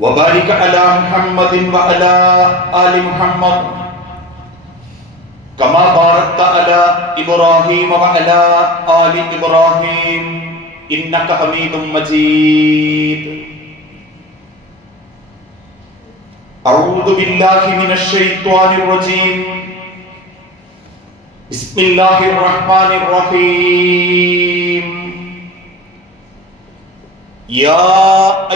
وبارك على محمد وعلى آل محمد كما باركت على إبراهيم وعلى آل إبراهيم إنك حميد مجيد. أعوذ بالله من الشيطان الرجيم. بسم الله الرحمن الرحيم. يا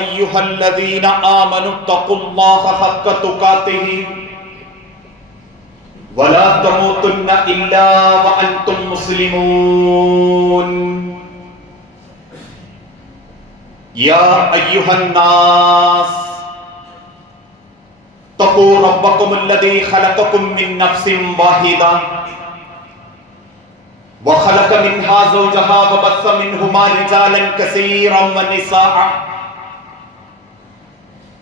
أيها الذين آمنوا اتقوا الله حق تقاته ولا تموتن إلا وأنتم مسلمون. يا أيها الناس اتقوا ربكم الذي خلقكم من نفس واحدة وخلق منها زوجها وبث منهما رجالا كثيرا ونساء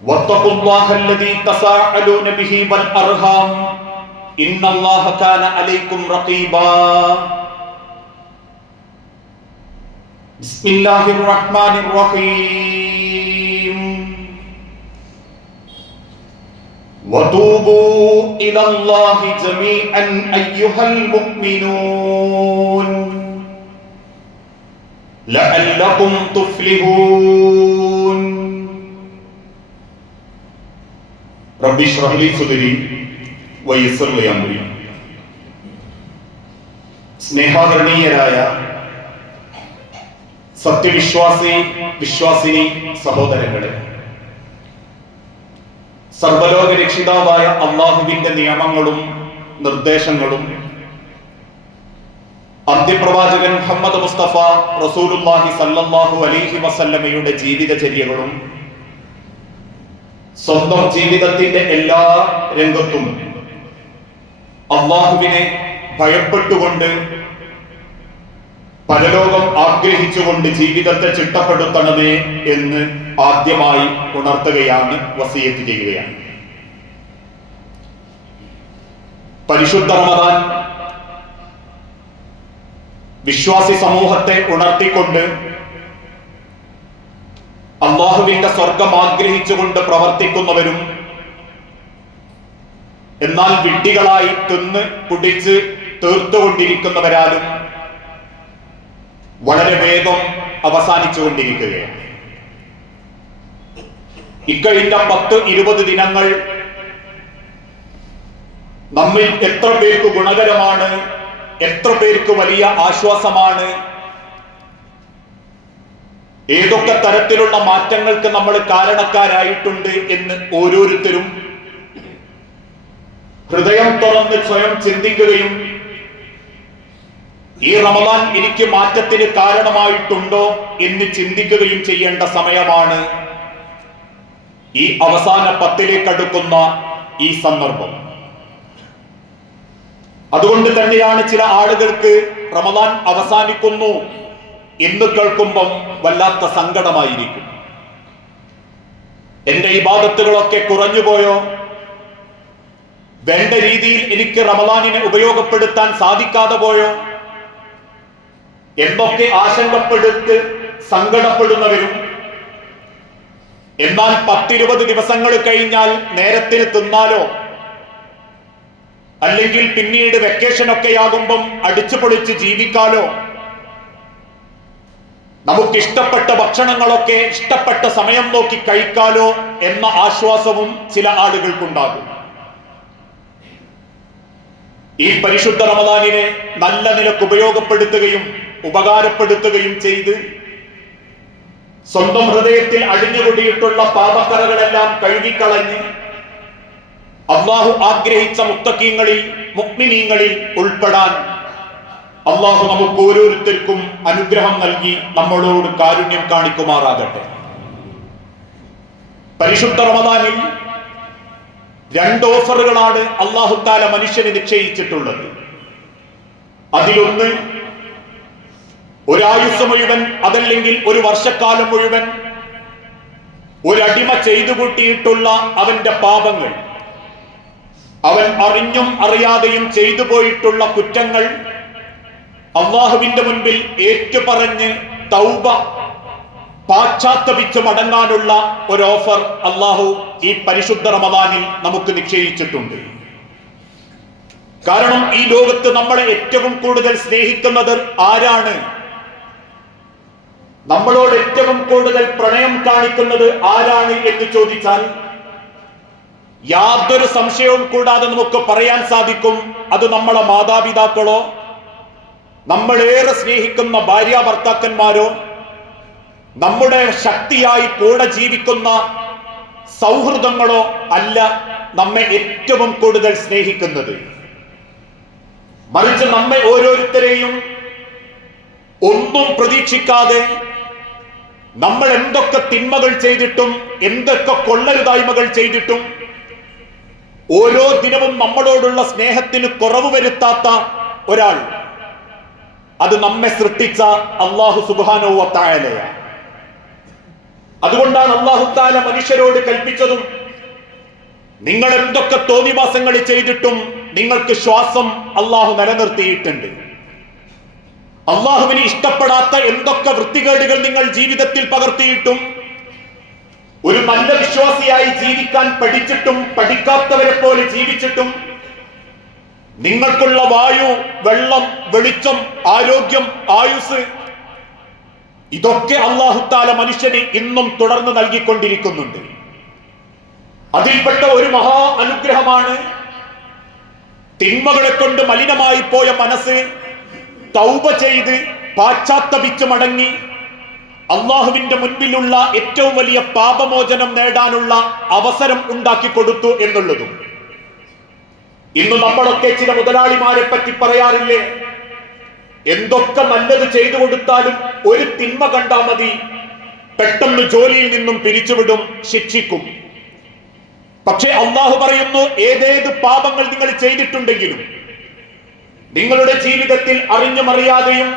واتقوا الله الذي تساءلون به والأرحام إن الله كان عليكم رقيبا. بسم الله الرحمن الرحيم. وتوبوا إلى الله جميعا أيها المؤمنون لعلكم تفلحون. رب اشرح لي صدري ويسر لي أمري. സ്നേഹാദരണീയരായ വിശ്വാസിനി സഹോദരങ്ങളെ, സർവലോക രക്ഷിതാവായ അല്ലാഹുവിന്റെ നിയമങ്ങളും നിർദ്ദേശങ്ങളും അന്ത്യപ്രവാചകൻ മുഹമ്മദ് മുസ്തഫ റസൂലുള്ളാഹി സ്വല്ലല്ലാഹു അലൈഹി വസല്ലമയുടെ ജീവിതചര്യകളും സ്വന്തം ജീവിതത്തിന്റെ എല്ലാ രംഗത്തും അല്ലാഹുവിനെ ഭയപ്പെട്ടുകൊണ്ട് പരലോകം ആഗ്രഹിച്ചുകൊണ്ട് ജീവിതത്തെ ചിട്ടപ്പെടുത്തണമേ എന്ന് ആദ്യമായി ഉണർത്തുകയാണ്, വസിയത്ത് ചെയ്യുകയാണ്. പരിശുദ്ധ റമദാൻ വിശ്വാസി സമൂഹത്തെ ഉണർത്തിക്കൊണ്ട് അല്ലാഹുവിന്റെ സ്വർഗം ആഗ്രഹിച്ചുകൊണ്ട് പ്രവർത്തിക്കുന്നവരും എന്നാൽ വിഡ്ഢികളായി തിന്ന് കുടിച്ച് തീർത്തുകൊണ്ടിരിക്കുന്നവരാലും വളരെ വേഗം അവസാനിച്ചുകൊണ്ടിരിക്കുകയാണ്. ഇക്കഴിഞ്ഞ 10-20 ദിനങ്ങൾ നമ്മിൽ എത്ര പേർക്ക് ഗുണകരമാണ്, എത്ര പേർക്ക് വലിയ ആശ്വാസമാണ്, ഏതൊക്കെ തരത്തിലുള്ള മാറ്റങ്ങൾക്ക് നമ്മൾ കാരണക്കാരായിട്ടുണ്ട് എന്ന് ഓരോരുത്തരും ഹൃദയം തുറന്ന് സ്വയം ചിന്തിക്കുകയും ഈ റമദാൻ എനിക്ക് മാറ്റത്തിന് കാരണമായിട്ടുണ്ടോ എന്ന് ചിന്തിക്കുകയും ചെയ്യേണ്ട സമയമാണ് ഈ അവസാന 10ലേക്ക് അടുക്കുന്ന ഈ സന്ദർഭം. അതുകൊണ്ട് തന്നെയാണ് ചില ആളുകൾക്ക് റമദാൻ അവസാനിക്കുന്നു എന്ന് കേൾക്കുമ്പം വല്ലാത്ത സങ്കടമായിരിക്കും. എന്റെ ഇബാദത്തുകളൊക്കെ കുറഞ്ഞുപോയോ, വേണ്ട രീതിയിൽ എനിക്ക് റമദാനിനെ ഉപയോഗപ്പെടുത്താൻ സാധിക്കാതെ പോയോ എന്നൊക്കെ ആശങ്കപ്പെടുത്ത് സങ്കടപ്പെടുന്നവരും, എന്നാൽ 10-20 ദിവസങ്ങൾ കഴിഞ്ഞാൽ നേരത്തിന് തിന്നാലോ അല്ലെങ്കിൽ പിന്നീട് വെക്കേഷനൊക്കെ ആകുമ്പം അടിച്ചു പൊളിച്ച് ജീവിക്കാലോ, നമുക്കിഷ്ടപ്പെട്ട ഭക്ഷണങ്ങളൊക്കെ ഇഷ്ടപ്പെട്ട സമയം നോക്കി കഴിക്കാലോ എന്ന ആശ്വാസവും ചില ആളുകൾക്കുണ്ടാകും. ഈ പരിശുദ്ധ റമദാനിനെ നല്ല നിലക്ക് ഉപയോഗപ്പെടുത്തുകയും ഉപകാരപ്പെടുത്തുകയും ചെയ്ത് സ്വന്തം ഹൃദയത്തിൽ അടിഞ്ഞുകൂടിയിട്ടുള്ള പാപക്കറകളെല്ലാം കഴുകിക്കളഞ്ഞ് അല്ലാഹു ആഗ്രഹിച്ച മുത്തഖീങ്ങളിൽ മുഅ്മിനീങ്ങളിൽ ഉൾപ്പെടാൻ അല്ലാഹു നമുക്ക് ഓരോരുത്തർക്കും അനുഗ്രഹം നൽകി നമ്മളോട് കാരുണ്യം കാണിക്കുമാറാകട്ടെ. പരിശുദ്ധ റമദാനിൽ 2 ഓഫറുകളാണ് അല്ലാഹു തആല മനുഷ്യന് നിശ്ചയിച്ചിട്ടുള്ളത്. അതിലൊന്ന് ഒരായുസ് മുഴുവൻ, അതല്ലെങ്കിൽ ഒരു വർഷക്കാലം മുഴുവൻ ഒരടിമ ചെയ്തു കൂട്ടിയിട്ടുള്ള അവന്റെ പാപങ്ങൾ, അവൻ അറിഞ്ഞും അറിയാതെയും ചെയ്തു പോയിട്ടുള്ള കുറ്റങ്ങൾ അള്ളാഹുവിന്റെ മുൻപിൽ ഏറ്റുപറഞ്ഞ് തൗബ പാശ്ചാത്തപിച്ച് മടങ്ങാനുള്ള ഒരു ഓഫർ അള്ളാഹു ഈ പരിശുദ്ധ റമദാനിൽ നമുക്ക് നിശ്ചയിച്ചിട്ടുണ്ട്. കാരണം ഈ ലോകത്ത് നമ്മളെ ഏറ്റവും കൂടുതൽ സ്നേഹിക്കുന്നത് ആരാണ്? നമ്മളോട് ഏറ്റവും കൂടുതൽ പ്രണയം കാണിക്കുന്നത് ആരാണ് എന്ന് ചോദിച്ചാൽ യാതൊരു സംശയവും കൂടാതെ നമുക്ക് പറയാൻ സാധിക്കും, അത് നമ്മളെ മാതാപിതാക്കളോ നമ്മളേറെ സ്നേഹിക്കുന്ന ഭാര്യ ഭർത്താക്കന്മാരോ നമ്മുടെ ശക്തിയായി കൂടെ ജീവിക്കുന്ന സൗഹൃദങ്ങളോ അല്ല നമ്മെ ഏറ്റവും കൂടുതൽ സ്നേഹിക്കുന്നത്. മറിച്ച് നമ്മെ ഓരോരുത്തരെയും ഒന്നും പ്രതീക്ഷിക്കാതെ നമ്മൾ എന്തൊക്കെ തിന്മകൾ ചെയ്തിട്ടും എന്തൊക്കെ കൊള്ളരുതായ്മകൾ ചെയ്തിട്ടും ഓരോ ദിനവും നമ്മളോടുള്ള സ്നേഹത്തിന് കുറവ് വരുത്താത്ത ഒരാൾ, അത് നമ്മെ സൃഷ്ടിച്ച അല്ലാഹു സുബ്ഹാനഹു വ തആലയാണ്. അതുകൊണ്ടാണ് അല്ലാഹു തആല മനുഷ്യരോട് കൽപ്പിച്ചതും നിങ്ങൾ എന്തൊക്കെ തോന്നിവാസങ്ങൾ ചെയ്തിട്ടും നിങ്ങൾക്ക് ശ്വാസം അല്ലാഹു നിലനിർത്തിയിട്ടുണ്ട്. അല്ലാഹുവിന് ഇഷ്ടപ്പെടാത്ത എന്തൊക്കെ വൃത്തികേടുകൾ നിങ്ങൾ ജീവിതത്തിൽ പകർത്തിയിട്ടും ഒരു നല്ല വിശ്വാസിയായി ജീവിക്കാൻ പഠിച്ചിട്ടും പഠിക്കാത്തവരെ പോലെ ജീവിച്ചിട്ടും നിങ്ങൾക്കുള്ള വായു, വെള്ളം, വെളിച്ചം, ആരോഗ്യം, ആയുസ് ഇതൊക്കെ അല്ലാഹു തആല മനുഷ്യന് ഇന്നും തുടർന്ന് നൽകിക്കൊണ്ടിരിക്കുന്നുണ്ട്. അതിൽപ്പെട്ട ഒരു മഹാ അനുഗ്രഹമാണ് തിന്മകളെ കൊണ്ട് മലിനമായി പോയ മനസ്സ് തൗബ ചെയ്ത് പാശ്ചാത്തപിച്ച് മടങ്ങി അള്ളാഹുവിന്റെ മുൻപിലുള്ള ഏറ്റവും വലിയ പാപമോചനം നേടാനുള്ള അവസരം ഉണ്ടാക്കി കൊടുത്തു എന്നുള്ളതും. ഇന്ന് നമ്മളൊക്കെ ചില മുതലാളിമാരെ പറ്റി പറയാറില്ലേ, എന്തൊക്കെ നല്ലത് ചെയ്തു കൊടുത്താലും ഒരു തിന്മ കണ്ടാൽ മതി, പെട്ടെന്ന് ജോലിയിൽ നിന്നും പിരിച്ചുവിടും, ശിക്ഷിക്കും. പക്ഷെ അള്ളാഹു പറയുന്നു, ഏതേത് പാപങ്ങൾ നിങ്ങൾ ചെയ്തിട്ടുണ്ടെങ്കിലും നിങ്ങളുടെ ജീവിതത്തിൽ അറിഞ്ഞും അറിയാതെയും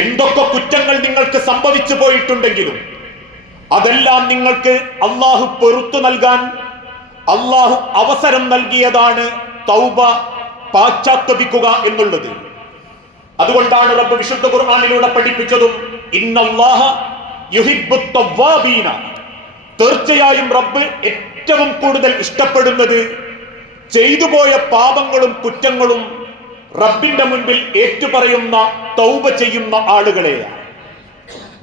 എന്തൊക്കെ കുറ്റങ്ങൾ നിങ്ങൾക്ക് സംഭവിച്ചു പോയിട്ടുണ്ടെങ്കിലും അതെല്ലാം നിങ്ങൾക്ക് അള്ളാഹു പൊറുത്തു നൽകാൻ അള്ളാഹു അവസരം നൽകിയതാണ് തൗബ, പാശ്ചാത്തപിക്കുക എന്നുള്ളത്. അതുകൊണ്ടാണ് റബ്ബ് വിശുദ്ധ ഖുർആനിലൂടെ പഠിപ്പിച്ചതും ഇന്നല്ലാഹ യുഹിബ്ബുത് തവ്വാബീന, തീർച്ചയായും റബ്ബ് ഏറ്റവും കൂടുതൽ ഇഷ്ടപ്പെടുന്നത് ചെയ്തുപോയ പാപങ്ങളും കുറ്റങ്ങളും റബ്ബിന്റെ മുൻപിൽ ഏറ്റുപറയുന്ന തൗബ ചെയ്യുന്ന ആളുകളെയാണ്.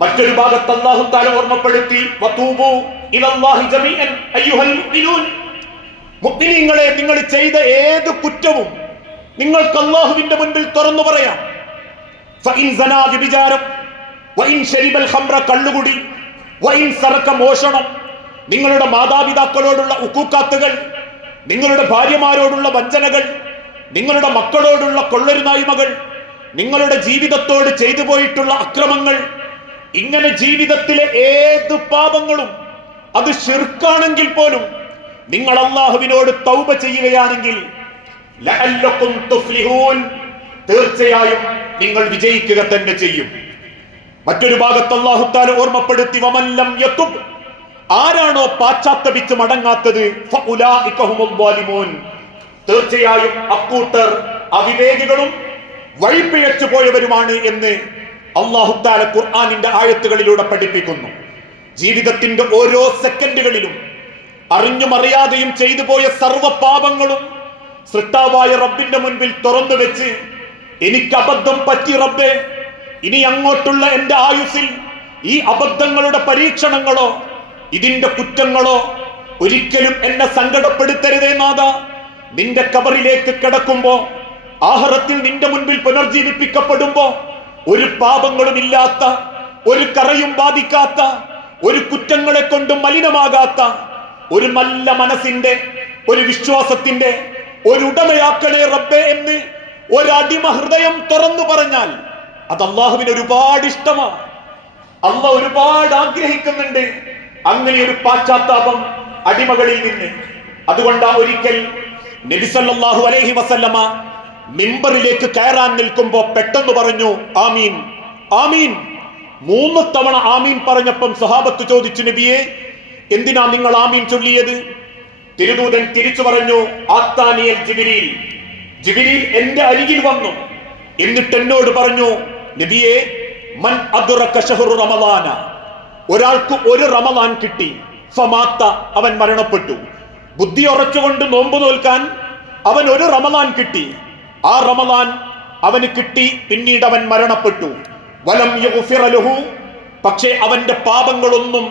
മറ്റൊരു ഭാഗത്ത് അല്ലാഹു തആല ഓർമ്മപ്പെടുത്തി, വതൂബു ഇലല്ലാഹി ജമീഅൻ അയ്യുഹൽ മുഅ്മിനൂൻ, മുഅ്മിനീങ്ങളെ നിങ്ങൾ ചെയ്ത ഏത് കുറ്റവും നിങ്ങൾക്ക് അല്ലാഹുവിന്റെ മുൻപിൽ തുറന്നു പറയാം. ഫഇൻ സനാ വ്യഭിചാരം, വഇൻ ശരിബൽ ഖംറ കള്ളുകുടി, വഇൻ സറക മോഷണം, നിങ്ങളുടെ മാതാപിതാക്കളോടുള്ള ഉക്കൂക്കാത്തുകൾ, നിങ്ങളുടെ ഭാര്യമാരോടുള്ള വഞ്ചനകൾ, നിങ്ങളുടെ മക്കളോടുള്ള കൊള്ളരുനായ്മകൾ, നിങ്ങളുടെ ജീവിതത്തോട് ചെയ്തു പോയിട്ടുള്ള അക്രമങ്ങൾ, ഇങ്ങനെ ജീവിതത്തിലെ ഏത് പാപങ്ങളും അത് ശിർക്കാണെങ്കിൽ പോലും നിങ്ങൾ അല്ലാഹുവിനോട് തൗബ ചെയ്യുകയാണെങ്കിൽ ലഅല്ലകും തുഫ്ലിഹൂൻ, തീർച്ചയായും നിങ്ങൾ വിജയിക്കുക തന്നെ ചെയ്യും. മറ്റൊരു ഭാഗത്ത് അല്ലാഹു തആല ഓർമ്മപ്പെടുത്തി, വമൻ ലം യതുബ്, ആരാണോ പാശ്ചാത്തപിച്ച് മടങ്ങാത്തത്, ഫഉലൈക ഹുമുൽ ളാലിമൂൻ, തീർച്ചയായും അക്കൂട്ടർ അവിവേകികളും വഴിപിഴച്ചു പോയവരുമാണ് എന്ന് അല്ലാഹു തആല ഖുർആനിന്റെ ആയത്തുകളിലൂടെ പഠിപ്പിക്കുന്നു. ജീവിതത്തിന്റെ ഓരോ സെക്കൻഡുകളിലും അറിഞ്ഞും അറിയാതെയും ചെയ്തു പോയ സർവ്വ പാപങ്ങളും സൃഷ്ടാവായ റബ്ബിന്റെ മുൻപിൽ തുറന്നു വെച്ച്, എനിക്ക് അബദ്ധം പറ്റി റബ്ബേ, ഇനി അങ്ങോട്ടുള്ള എന്റെ ആയുസ്സിൽ ഈ അബദ്ധങ്ങളുടെ പരീക്ഷണങ്ങളോ ഇതിന്റെ കുറ്റങ്ങളോ ഒരിക്കലും എന്നെ സങ്കടപ്പെടുത്തരുതേ നാഥ. നിന്റെ ഖബറിലേക്ക് കിടക്കുമ്പോ, ആഖിറത്തിൽ നിന്റെ മുൻപിൽ പുനർജീവിപ്പിക്കപ്പെടുമ്പോ ഒരു പാപങ്ങളും ഇല്ലാത്ത, ഒരു കറയും ബാധിക്കാത്ത, ഒരു കുറ്റങ്ങളെ കൊണ്ട് മലിനമാകാത്ത ഒരു നല്ല മനസ്സിന്റെ, ഒരു വിശ്വാസത്തിന്റെ ഒരു ഉടമയാക്കണേ റബ്ബേ എന്ന് ഒരടിമ ഹൃദയം തുറന്നു പറഞ്ഞാൽ അത് അല്ലാഹുവിന് ഒരുപാട് ഇഷ്ടമാണ്. അല്ലാഹ് ഒരുപാട് ആഗ്രഹിക്കുന്നുണ്ട് അങ്ങനെ ഒരു പാശ്ചാത്താപം അടിമകളിൽ നിന്ന്. അതുകൊണ്ടാ ഒരിക്കൽ നബി സല്ലല്ലാഹു അലൈഹി വസല്ലമ മിമ്പറിലേക്ക് കയറാൻ നിൽക്കുമ്പോ പെട്ടെന്ന് പറഞ്ഞു ആമീൻ, ആമീൻ. 3 തവണ ആമീൻ പറഞ്ഞപ്പം സ്വഹാബത്ത് ചോദിച്ചു, നബിയെ എന്തിനാ നിങ്ങൾ ആമീൻ ചൊല്ലിയത്? തിരുദൂതൻ തിരിച്ചു പറഞ്ഞു, ആത്താനിയൽ ജിബ്രീൽ, ജിബ്രീൽ എന്റെ അരികിൽ വന്നു, എന്നിട്ട് എന്നോട് പറഞ്ഞു, നബിയെ മൻ അദ്റക ശഹ്റു റമളാന, ഒരാൾക്ക് ഒരു റമദാൻ കിട്ടി, ഫമാത്ത, അവൻ മരണപ്പെട്ടു. ബുദ്ധി ഉറച്ചുകൊണ്ട് നോമ്പ് നോൽക്കാൻ അവൻ ഒരു റമദാൻ കിട്ടി, ആ റമദാൻ അവന് കിട്ടി, പിന്നീട് അവൻ മരണപ്പെട്ടു. വലം യുഗ്ഫിറ ലഹു, പക്ഷേ അവന്റെ പാപങ്ങളൊന്നും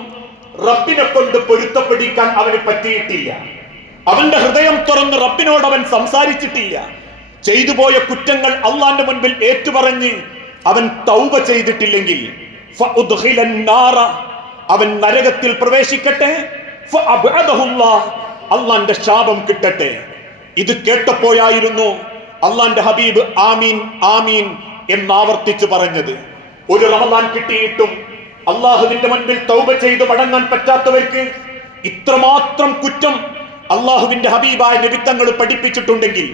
റബ്ബിനെ കൊണ്ട് പൊരുത്തപ്പെടിക്കാൻ അവന് പറ്റിയിട്ടില്ല. അവന്റെ ഹൃദയം തുറന്ന് റബ്ബിനോട് അവൻ സംസാരിച്ചിട്ടില്ല. ചെയ്തു പോയ കുറ്റങ്ങൾ അള്ളാന്റെ മുൻപിൽ ഏറ്റുപറഞ്ഞ് അവൻ തൗബ ചെയ്തിട്ടില്ലെങ്കിൽ ഫഉദ്ഖിലൻ നാറ, അവൻ നരകത്തിൽ പ്രവേശിക്കട്ടെ. ഫഅബ്അദഹുല്ലാഹ്, അള്ളാന്റെ ശാപം കിട്ടട്ടെ. ഇത് കേട്ടപ്പോഴായിരുന്നു അള്ളാന്റെ ഹബീബ് ആമീൻ ആമീൻ എന്നാവർത്തിച്ചു പറഞ്ഞത്. ഒരു റമദാൻ കിട്ടിയിട്ടും അള്ളാഹുവിന്റെ മുൻപിൽ തൗബ ചെയ്ത് മടങ്ങാൻ പറ്റാത്തവർക്ക് ഇത്രമാത്രം കുറ്റം അള്ളാഹുവിന്റെ ഹബീബായ നബി തങ്ങൾ പഠിപ്പിച്ചിട്ടുണ്ടെങ്കിൽ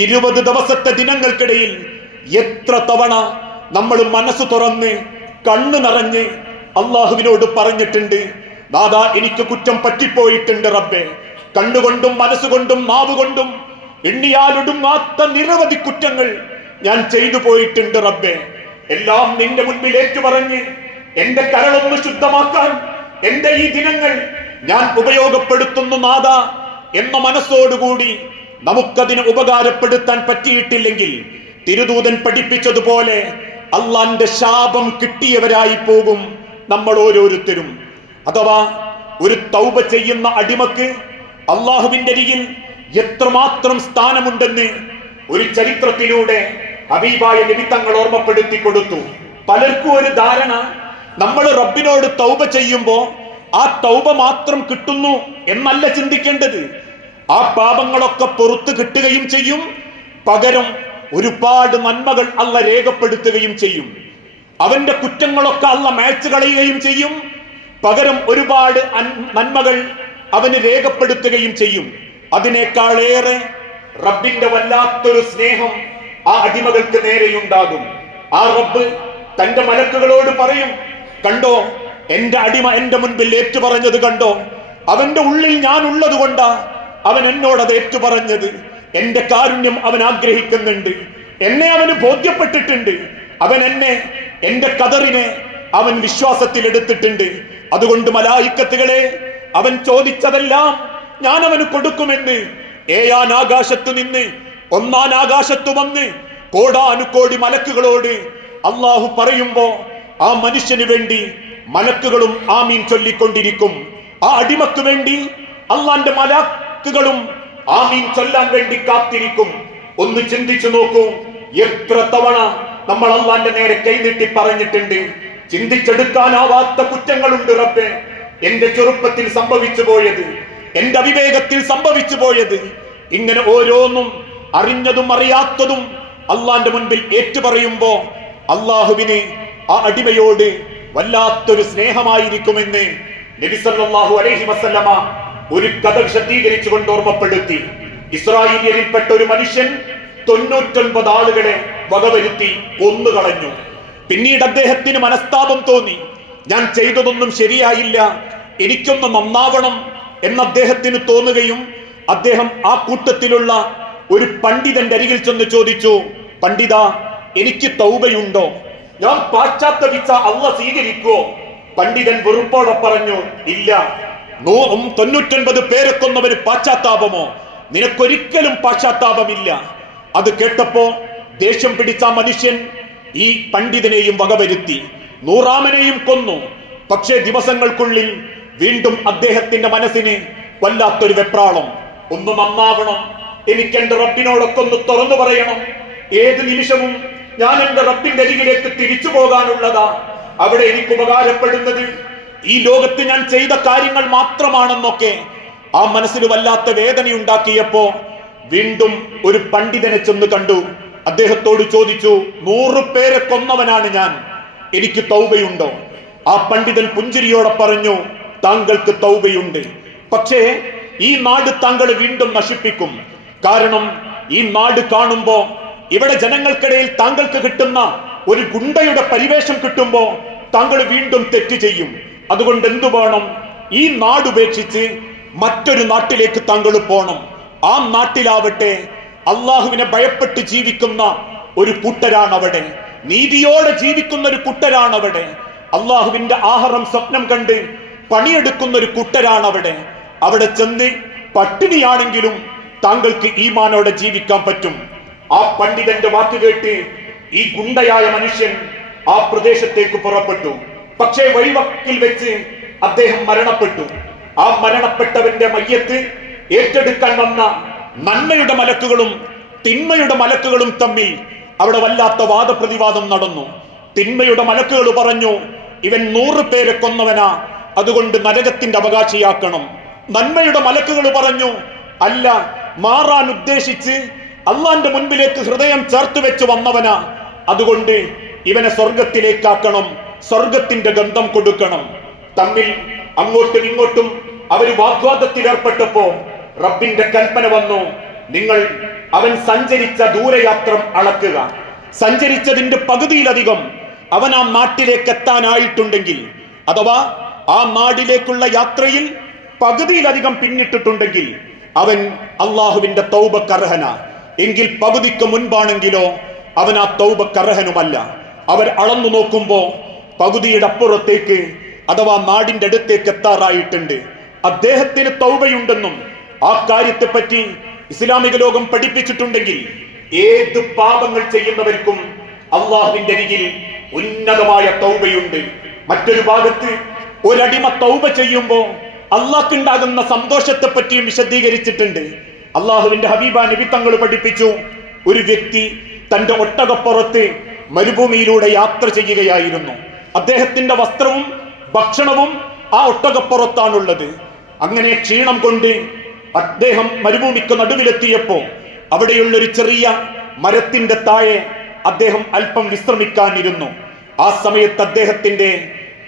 20 ദിവസത്തെ ദിനങ്ങൾക്കിടയിൽ എത്ര തവണ നമ്മൾ മനസ്സ് തുറന്ന് കണ്ണു നിറഞ്ഞ് അള്ളാഹുവിനോട് പറഞ്ഞിട്ടുണ്ട്, ദാദാ എനിക്ക് കുറ്റം പറ്റിപ്പോയിട്ടുണ്ട് റബ്ബേ. കണ്ണുകൊണ്ടും മനസ്സുകൊണ്ടും നാവുകൊണ്ടും എണ്ണിയാലൊടുങ്ങാത്ത നിരവധി കുറ്റങ്ങൾ ഞാൻ ചെയ്തു പോയിട്ടുണ്ട് റബ്ബേ. എല്ലാം നിന്റെ മുൻപിൽ ഏറ്റുപറഞ്ഞ് എന്റെ കരളൊന്ന് ശുദ്ധമാക്കാൻ എന്റെ ഈ ദിനങ്ങൾ ഞാൻ ഉപയോഗപ്പെടുത്തുന്നു നാദ എന്ന മനസ്സോടുകൂടി നമുക്കതിന് ഉപകാരപ്പെടുത്താൻ പറ്റിയിട്ടില്ലെങ്കിൽ തിരുദൂതൻ പഠിപ്പിച്ചതുപോലെ അള്ളാന്റെ ശാപം കിട്ടിയവരായി പോകും നമ്മൾ ഓരോരുത്തരും. അഥവാ ഒരു തൗബ ചെയ്യുന്ന അടിമക്ക് അള്ളാഹുവിന്റെ അരികിൽ എത്രമാത്രം സ്ഥാനമുണ്ടെന്ന് ഒരു ചരിത്രത്തിലൂടെ ഹബീബായ നബി തങ്ങൾ ഓർമ്മപ്പെടുത്തി കൊടുത്തു. പലർക്കും ഒരു ധാരണ, നമ്മൾ റബ്ബിനോട് തൗബ ചെയ്യുമ്പോ ആ തൗബ മാത്രം കിട്ടുന്നു എന്നല്ല ചിന്തിക്കേണ്ടത്. ആ പാപങ്ങളൊക്കെ പുറത്തു കിട്ടുകയും ചെയ്യും, പകരം ഒരുപാട് നന്മകൾ അല്ല രേഖപ്പെടുത്തുകയും ചെയ്യും. അവന്റെ കുറ്റങ്ങളൊക്കെ അല്ല മായ്ച്ചു കളയുകയും ചെയ്യും, പകരം ഒരുപാട് നന്മകൾ അവന് രേഖപ്പെടുത്തുകയും ചെയ്യും. അതിനേക്കാളേറെ റബ്ബിന്റെ വല്ലാത്തൊരു സ്നേഹം ആ അടിമകൾക്ക് നേരെയുണ്ടാകും. ആ റബ്ബ് തന്റെ മലക്കുകളോട് പറയും, കണ്ടോ എന്റെ അടിമ എന്റെ മുൻപിൽ ഏറ്റുപറഞ്ഞത് കണ്ടോ, അവന്റെ ഉള്ളിൽ ഞാൻ ഉള്ളത് കൊണ്ടാ അവൻ എന്നോട് അത് ഏറ്റുപറഞ്ഞത്. എന്റെ കാരുണ്യം അവൻ ആഗ്രഹിക്കുന്നുണ്ട്, എന്നെ അവന് ബോധ്യപ്പെട്ടിട്ടുണ്ട്, അവൻ എന്നെ എന്റെ ഖദറിനെ അവൻ വിശ്വാസത്തിൽ എടുത്തിട്ടുണ്ട്. അതുകൊണ്ട് മലായിക്കത്തുകളെ, അവൻ ചോദിച്ചതെല്ലാം ഞാൻ അവന് കൊടുക്കുമെന്ന് ഏഴാൻ ആകാശത്തു നിന്ന് ഒന്നാം ആകാശത്തു വന്ന് കോടാനുകോടി മലക്കുകളോട് അള്ളാഹു പറയുമ്പോ ആ മനുഷ്യന് വേണ്ടി മലക്കുകളും ആമീൻ ചൊല്ലിക്കൊണ്ടിരിക്കും. ആ അടിമക്ക് വേണ്ടി അള്ളാന്റെ മലക്കുകളും ആമീൻ ചൊല്ലാൻ വേണ്ടി കാത്തിരിക്കും. ഒന്ന് ചിന്തിച്ചു നോക്കൂ, എത്ര തവണ നമ്മൾ അള്ളാന്റെ നേരെ കൈനീട്ടി പറഞ്ഞിട്ടുണ്ട്. ചിന്തിച്ചെടുക്കാനാവാത്ത കുറ്റങ്ങളുണ്ട് റബ്ബേ, എന്റെ ചെറുപ്പത്തിൽ സംഭവിച്ചു പോയത്, എന്റെ അവിവേകത്തിൽ സംഭവിച്ചു പോയത്. ഇങ്ങനെ ഓരോന്നും അറിഞ്ഞതും അറിയാത്തതും അള്ളാന്റെ മുൻപിൽ ഏറ്റുപറയുമ്പോ അള്ളാഹുവിന് ആ അടിമയോട് വല്ലാത്തൊരു സ്നേഹമായിരിക്കുമെന്ന് നബി സല്ലല്ലാഹു അലൈഹി വസല്ലമ ഒരു കഥ വിശദീകരിച്ചുകൊണ്ട് ഓർമ്മപ്പെടുത്തി. ഇസ്രായേലിൽപ്പെട്ട ഒരു മനുഷ്യൻ 99 ആളുകളെ വകവരുത്തി കൊന്നുകളഞ്ഞു. പിന്നീട് അദ്ദേഹത്തിന് മനസ്താപം തോന്നി, ഞാൻ ചെയ്തതൊന്നും ശരിയായില്ല, എനിക്കൊന്ന് നന്നാവണം എന്ന് അദ്ദേഹത്തിന് തോന്നുകയും അദ്ദേഹം ആ കൂട്ടത്തിലുള്ള ഒരു പണ്ഡിതന്റെ അരികിൽ ചെന്ന് ചോദിച്ചു, പണ്ഡിത, എനിക്ക് തൗബയുണ്ടോ? ഞാൻ പാശ്ചാത്തപിച്ച അള്ളാഹ് സ്വീകരിക്കുവോ? പണ്ഡിതൻ വെറുപ്പോടെ പറഞ്ഞു, ഇല്ല. 99 പേരെ കൊന്നവന് പാശ്ചാത്താപമോ? നിനക്കൊരിക്കലും പാശ്ചാത്താപമില്ല. അത് കേട്ടപ്പോ ദേഷ്യം പിടിച്ച മനുഷ്യൻ ഈ പണ്ഡിതനെയും വകവരുത്തി 100ാമനെയും കൊന്നു. പക്ഷേ ദിവസങ്ങൾക്കുള്ളിൽ വീണ്ടും അദ്ദേഹത്തിന്റെ മനസ്സിന് വല്ലാത്തൊരു വെപ്രാളം. ഒന്ന് നന്നാവണം, എനിക്ക് എന്റെ റബ്ബിനോടൊക്കെ ഒന്ന് തുറന്നു പറയണം, ഏത് നിമിഷവും ഞാൻ എന്റെ റബ്ബിന്റെ അരികിലേക്ക് തിരിച്ചു പോകാനുള്ളതാ. അവിടെ എനിക്ക് ഉപകാരപ്പെടുന്നത് ഈ ലോകത്ത് ഞാൻ ചെയ്ത കാര്യങ്ങൾ മാത്രമാണെന്നൊക്കെ ആ മനസ്സിൽ വല്ലാത്ത വേദനയുണ്ടാക്കിയപ്പോ വീണ്ടും ഒരു പണ്ഡിതനെ ചെന്ന് കണ്ടു. അദ്ദേഹത്തോട് ചോദിച്ചു, 100 പേരെ കൊന്നവനാണ് ഞാൻ, എനിക്ക് തൗബയുണ്ടോ? ആ പണ്ഡിതൻ പുഞ്ചിരിയോടെ പറഞ്ഞു, താങ്കൾക്ക് തൗബയുണ്ട്, പക്ഷേ ഈ നാട് താങ്കൾ വീണ്ടും നശിപ്പിക്കും. കാരണം ഈ നാട് കാണുമ്പോ, ഇവിടെ ജനങ്ങൾക്കിടയിൽ താങ്കൾക്ക് കിട്ടുന്ന ഒരു ഗുണ്ടയുടെ പരിവേഷം കിട്ടുമ്പോ താങ്കൾ വീണ്ടും തെറ്റ് ചെയ്യും. അതുകൊണ്ട് എന്തു വേണം? ഈ നാടുപേക്ഷിച്ച് മറ്റൊരു നാട്ടിലേക്ക് താങ്കൾ പോണം. ആ നാട്ടിലാവട്ടെ അള്ളാഹുവിനെ ഭയപ്പെട്ട് ജീവിക്കുന്ന ഒരു കൂട്ടരാണ് അവിടെ, നീതിയോടെ ജീവിക്കുന്ന ഒരു കൂട്ടരാണ് അവിടെ. അള്ളാഹുവിന്റെ ആഹാരം സ്വപ്നം കണ്ട് പണിയെടുക്കുന്ന ഒരു കൂട്ടരാണ് അവിടെ ചെന്ന് പട്ടിണിയാണെങ്കിലും താങ്കൾക്ക് ഈമാനോടെ ജീവിക്കാൻ പറ്റും. ആ പണ്ഡിതന്റെ വാക്ക് കേട്ട് ഈ ഗുണ്ടയായ മനുഷ്യൻ ആ പ്രദേശത്തേക്ക് പുറപ്പെട്ടു. പക്ഷേ വഴിവക്കിൽ വെച്ച് അദ്ദേഹം മരണപ്പെട്ടു. ആ മരണപ്പെട്ടവന്റെ മയ്യത്ത് ഏറ്റെടുക്കാൻ വന്ന നന്മയുടെ മലക്കുകളും തിന്മയുടെ മലക്കുകളും തമ്മിൽ അവിടെ വല്ലാത്ത വാദപ്രതിവാദം നടന്നു. തിന്മയുടെ മലക്കുകൾ പറഞ്ഞു, ഇവൻ 100 പേരെ കൊന്നവനാ, അതുകൊണ്ട് നരകത്തിന്റെ അവകാശിയാക്കണം. നന്മയുടെ മലക്കുകൾ പറഞ്ഞു, അല്ല, മാറാൻ ഉദ്ദേശിച്ച് അള്ളാന്റെ മുൻപിലേക്ക് ഹൃദയം ചേർത്ത് വെച്ച് വന്നവനാ, അതുകൊണ്ട് ഇവനെ സ്വർഗത്തിലേക്കാക്കണം, സ്വർഗത്തിന്റെ ഗന്ധം കൊടുക്കണം. തമ്മിൽ അങ്ങോട്ടും ഇങ്ങോട്ടും അവർ വാഗ്വാദത്തിൽ ഏർപ്പെട്ടപ്പോ റബ്ബിന്റെ കൽപ്പന വന്നു, നിങ്ങൾ അവൻ സഞ്ചരിച്ച ദൂരയാത്ര അളക്കുക. സഞ്ചരിച്ചതിന്റെ പകുതിയിലധികം അവൻ ആ നാട്ടിലേക്ക് എത്താനായിട്ടുണ്ടെങ്കിൽ, അഥവാ ആ നാടിലേക്കുള്ള യാത്രയിൽ പകുതിയിലധികം പിന്നിട്ടിട്ടുണ്ടെങ്കിൽ അവൻ അള്ളാഹുവിന്റെ തൗബക്കർഹന. എങ്കിൽ പകുതിക്ക് മുൻപാണെങ്കിലോ അവൻ ആ തൗബക്കർഹനുമല്ല. അവർ അളന്നു നോക്കുമ്പോ പകുതിയുടെ അപ്പുറത്തേക്ക്, അഥവാ നാടിന്റെ അടുത്തേക്ക് എത്താറായിട്ടുണ്ട്. അദ്ദേഹത്തിന് തൗബയുണ്ടെന്നും ആ കാര്യത്തെപ്പറ്റി ഇസ്ലാമിക ലോകം പഠിപ്പിച്ചിട്ടുണ്ടെങ്കിൽ ഏത് പാപങ്ങൾ ചെയ്യുന്നവർക്കും അള്ളാഹുവിന്റെ അരികിൽ ഉന്നതമായ തൗബയുണ്ട്. മറ്റൊരു ഭാഗത്ത് ഒരടിമ തൗബ ചെയ്യുമ്പോ അള്ളാഹ്ക്കുണ്ടാകുന്ന സന്തോഷത്തെ പറ്റിയും വിശദീകരിച്ചിട്ടുണ്ട്. അള്ളാഹുവിന്റെ ഹബീബ നബി തങ്ങൾ പഠിപ്പിച്ചു, ഒരു വ്യക്തി തന്റെ ഒട്ടകപ്പുറത്ത് മരുഭൂമിയിലൂടെ യാത്ര ചെയ്യുകയായിരുന്നു. അദ്ദേഹത്തിന്റെ വസ്ത്രവും ഭക്ഷണവും ആ ഒട്ടകപ്പുറത്താണുള്ളത്. അങ്ങനെ ക്ഷീണം കൊണ്ട് അദ്ദേഹം മരുഭൂമിക്ക് നടുവിലെത്തിയപ്പോ അവിടെയുള്ളൊരു ചെറിയ മരത്തിന്റെ താഴെ അദ്ദേഹം അല്പം വിശ്രമിക്കാനിരുന്നു. ആ സമയത്ത് അദ്ദേഹത്തിന്റെ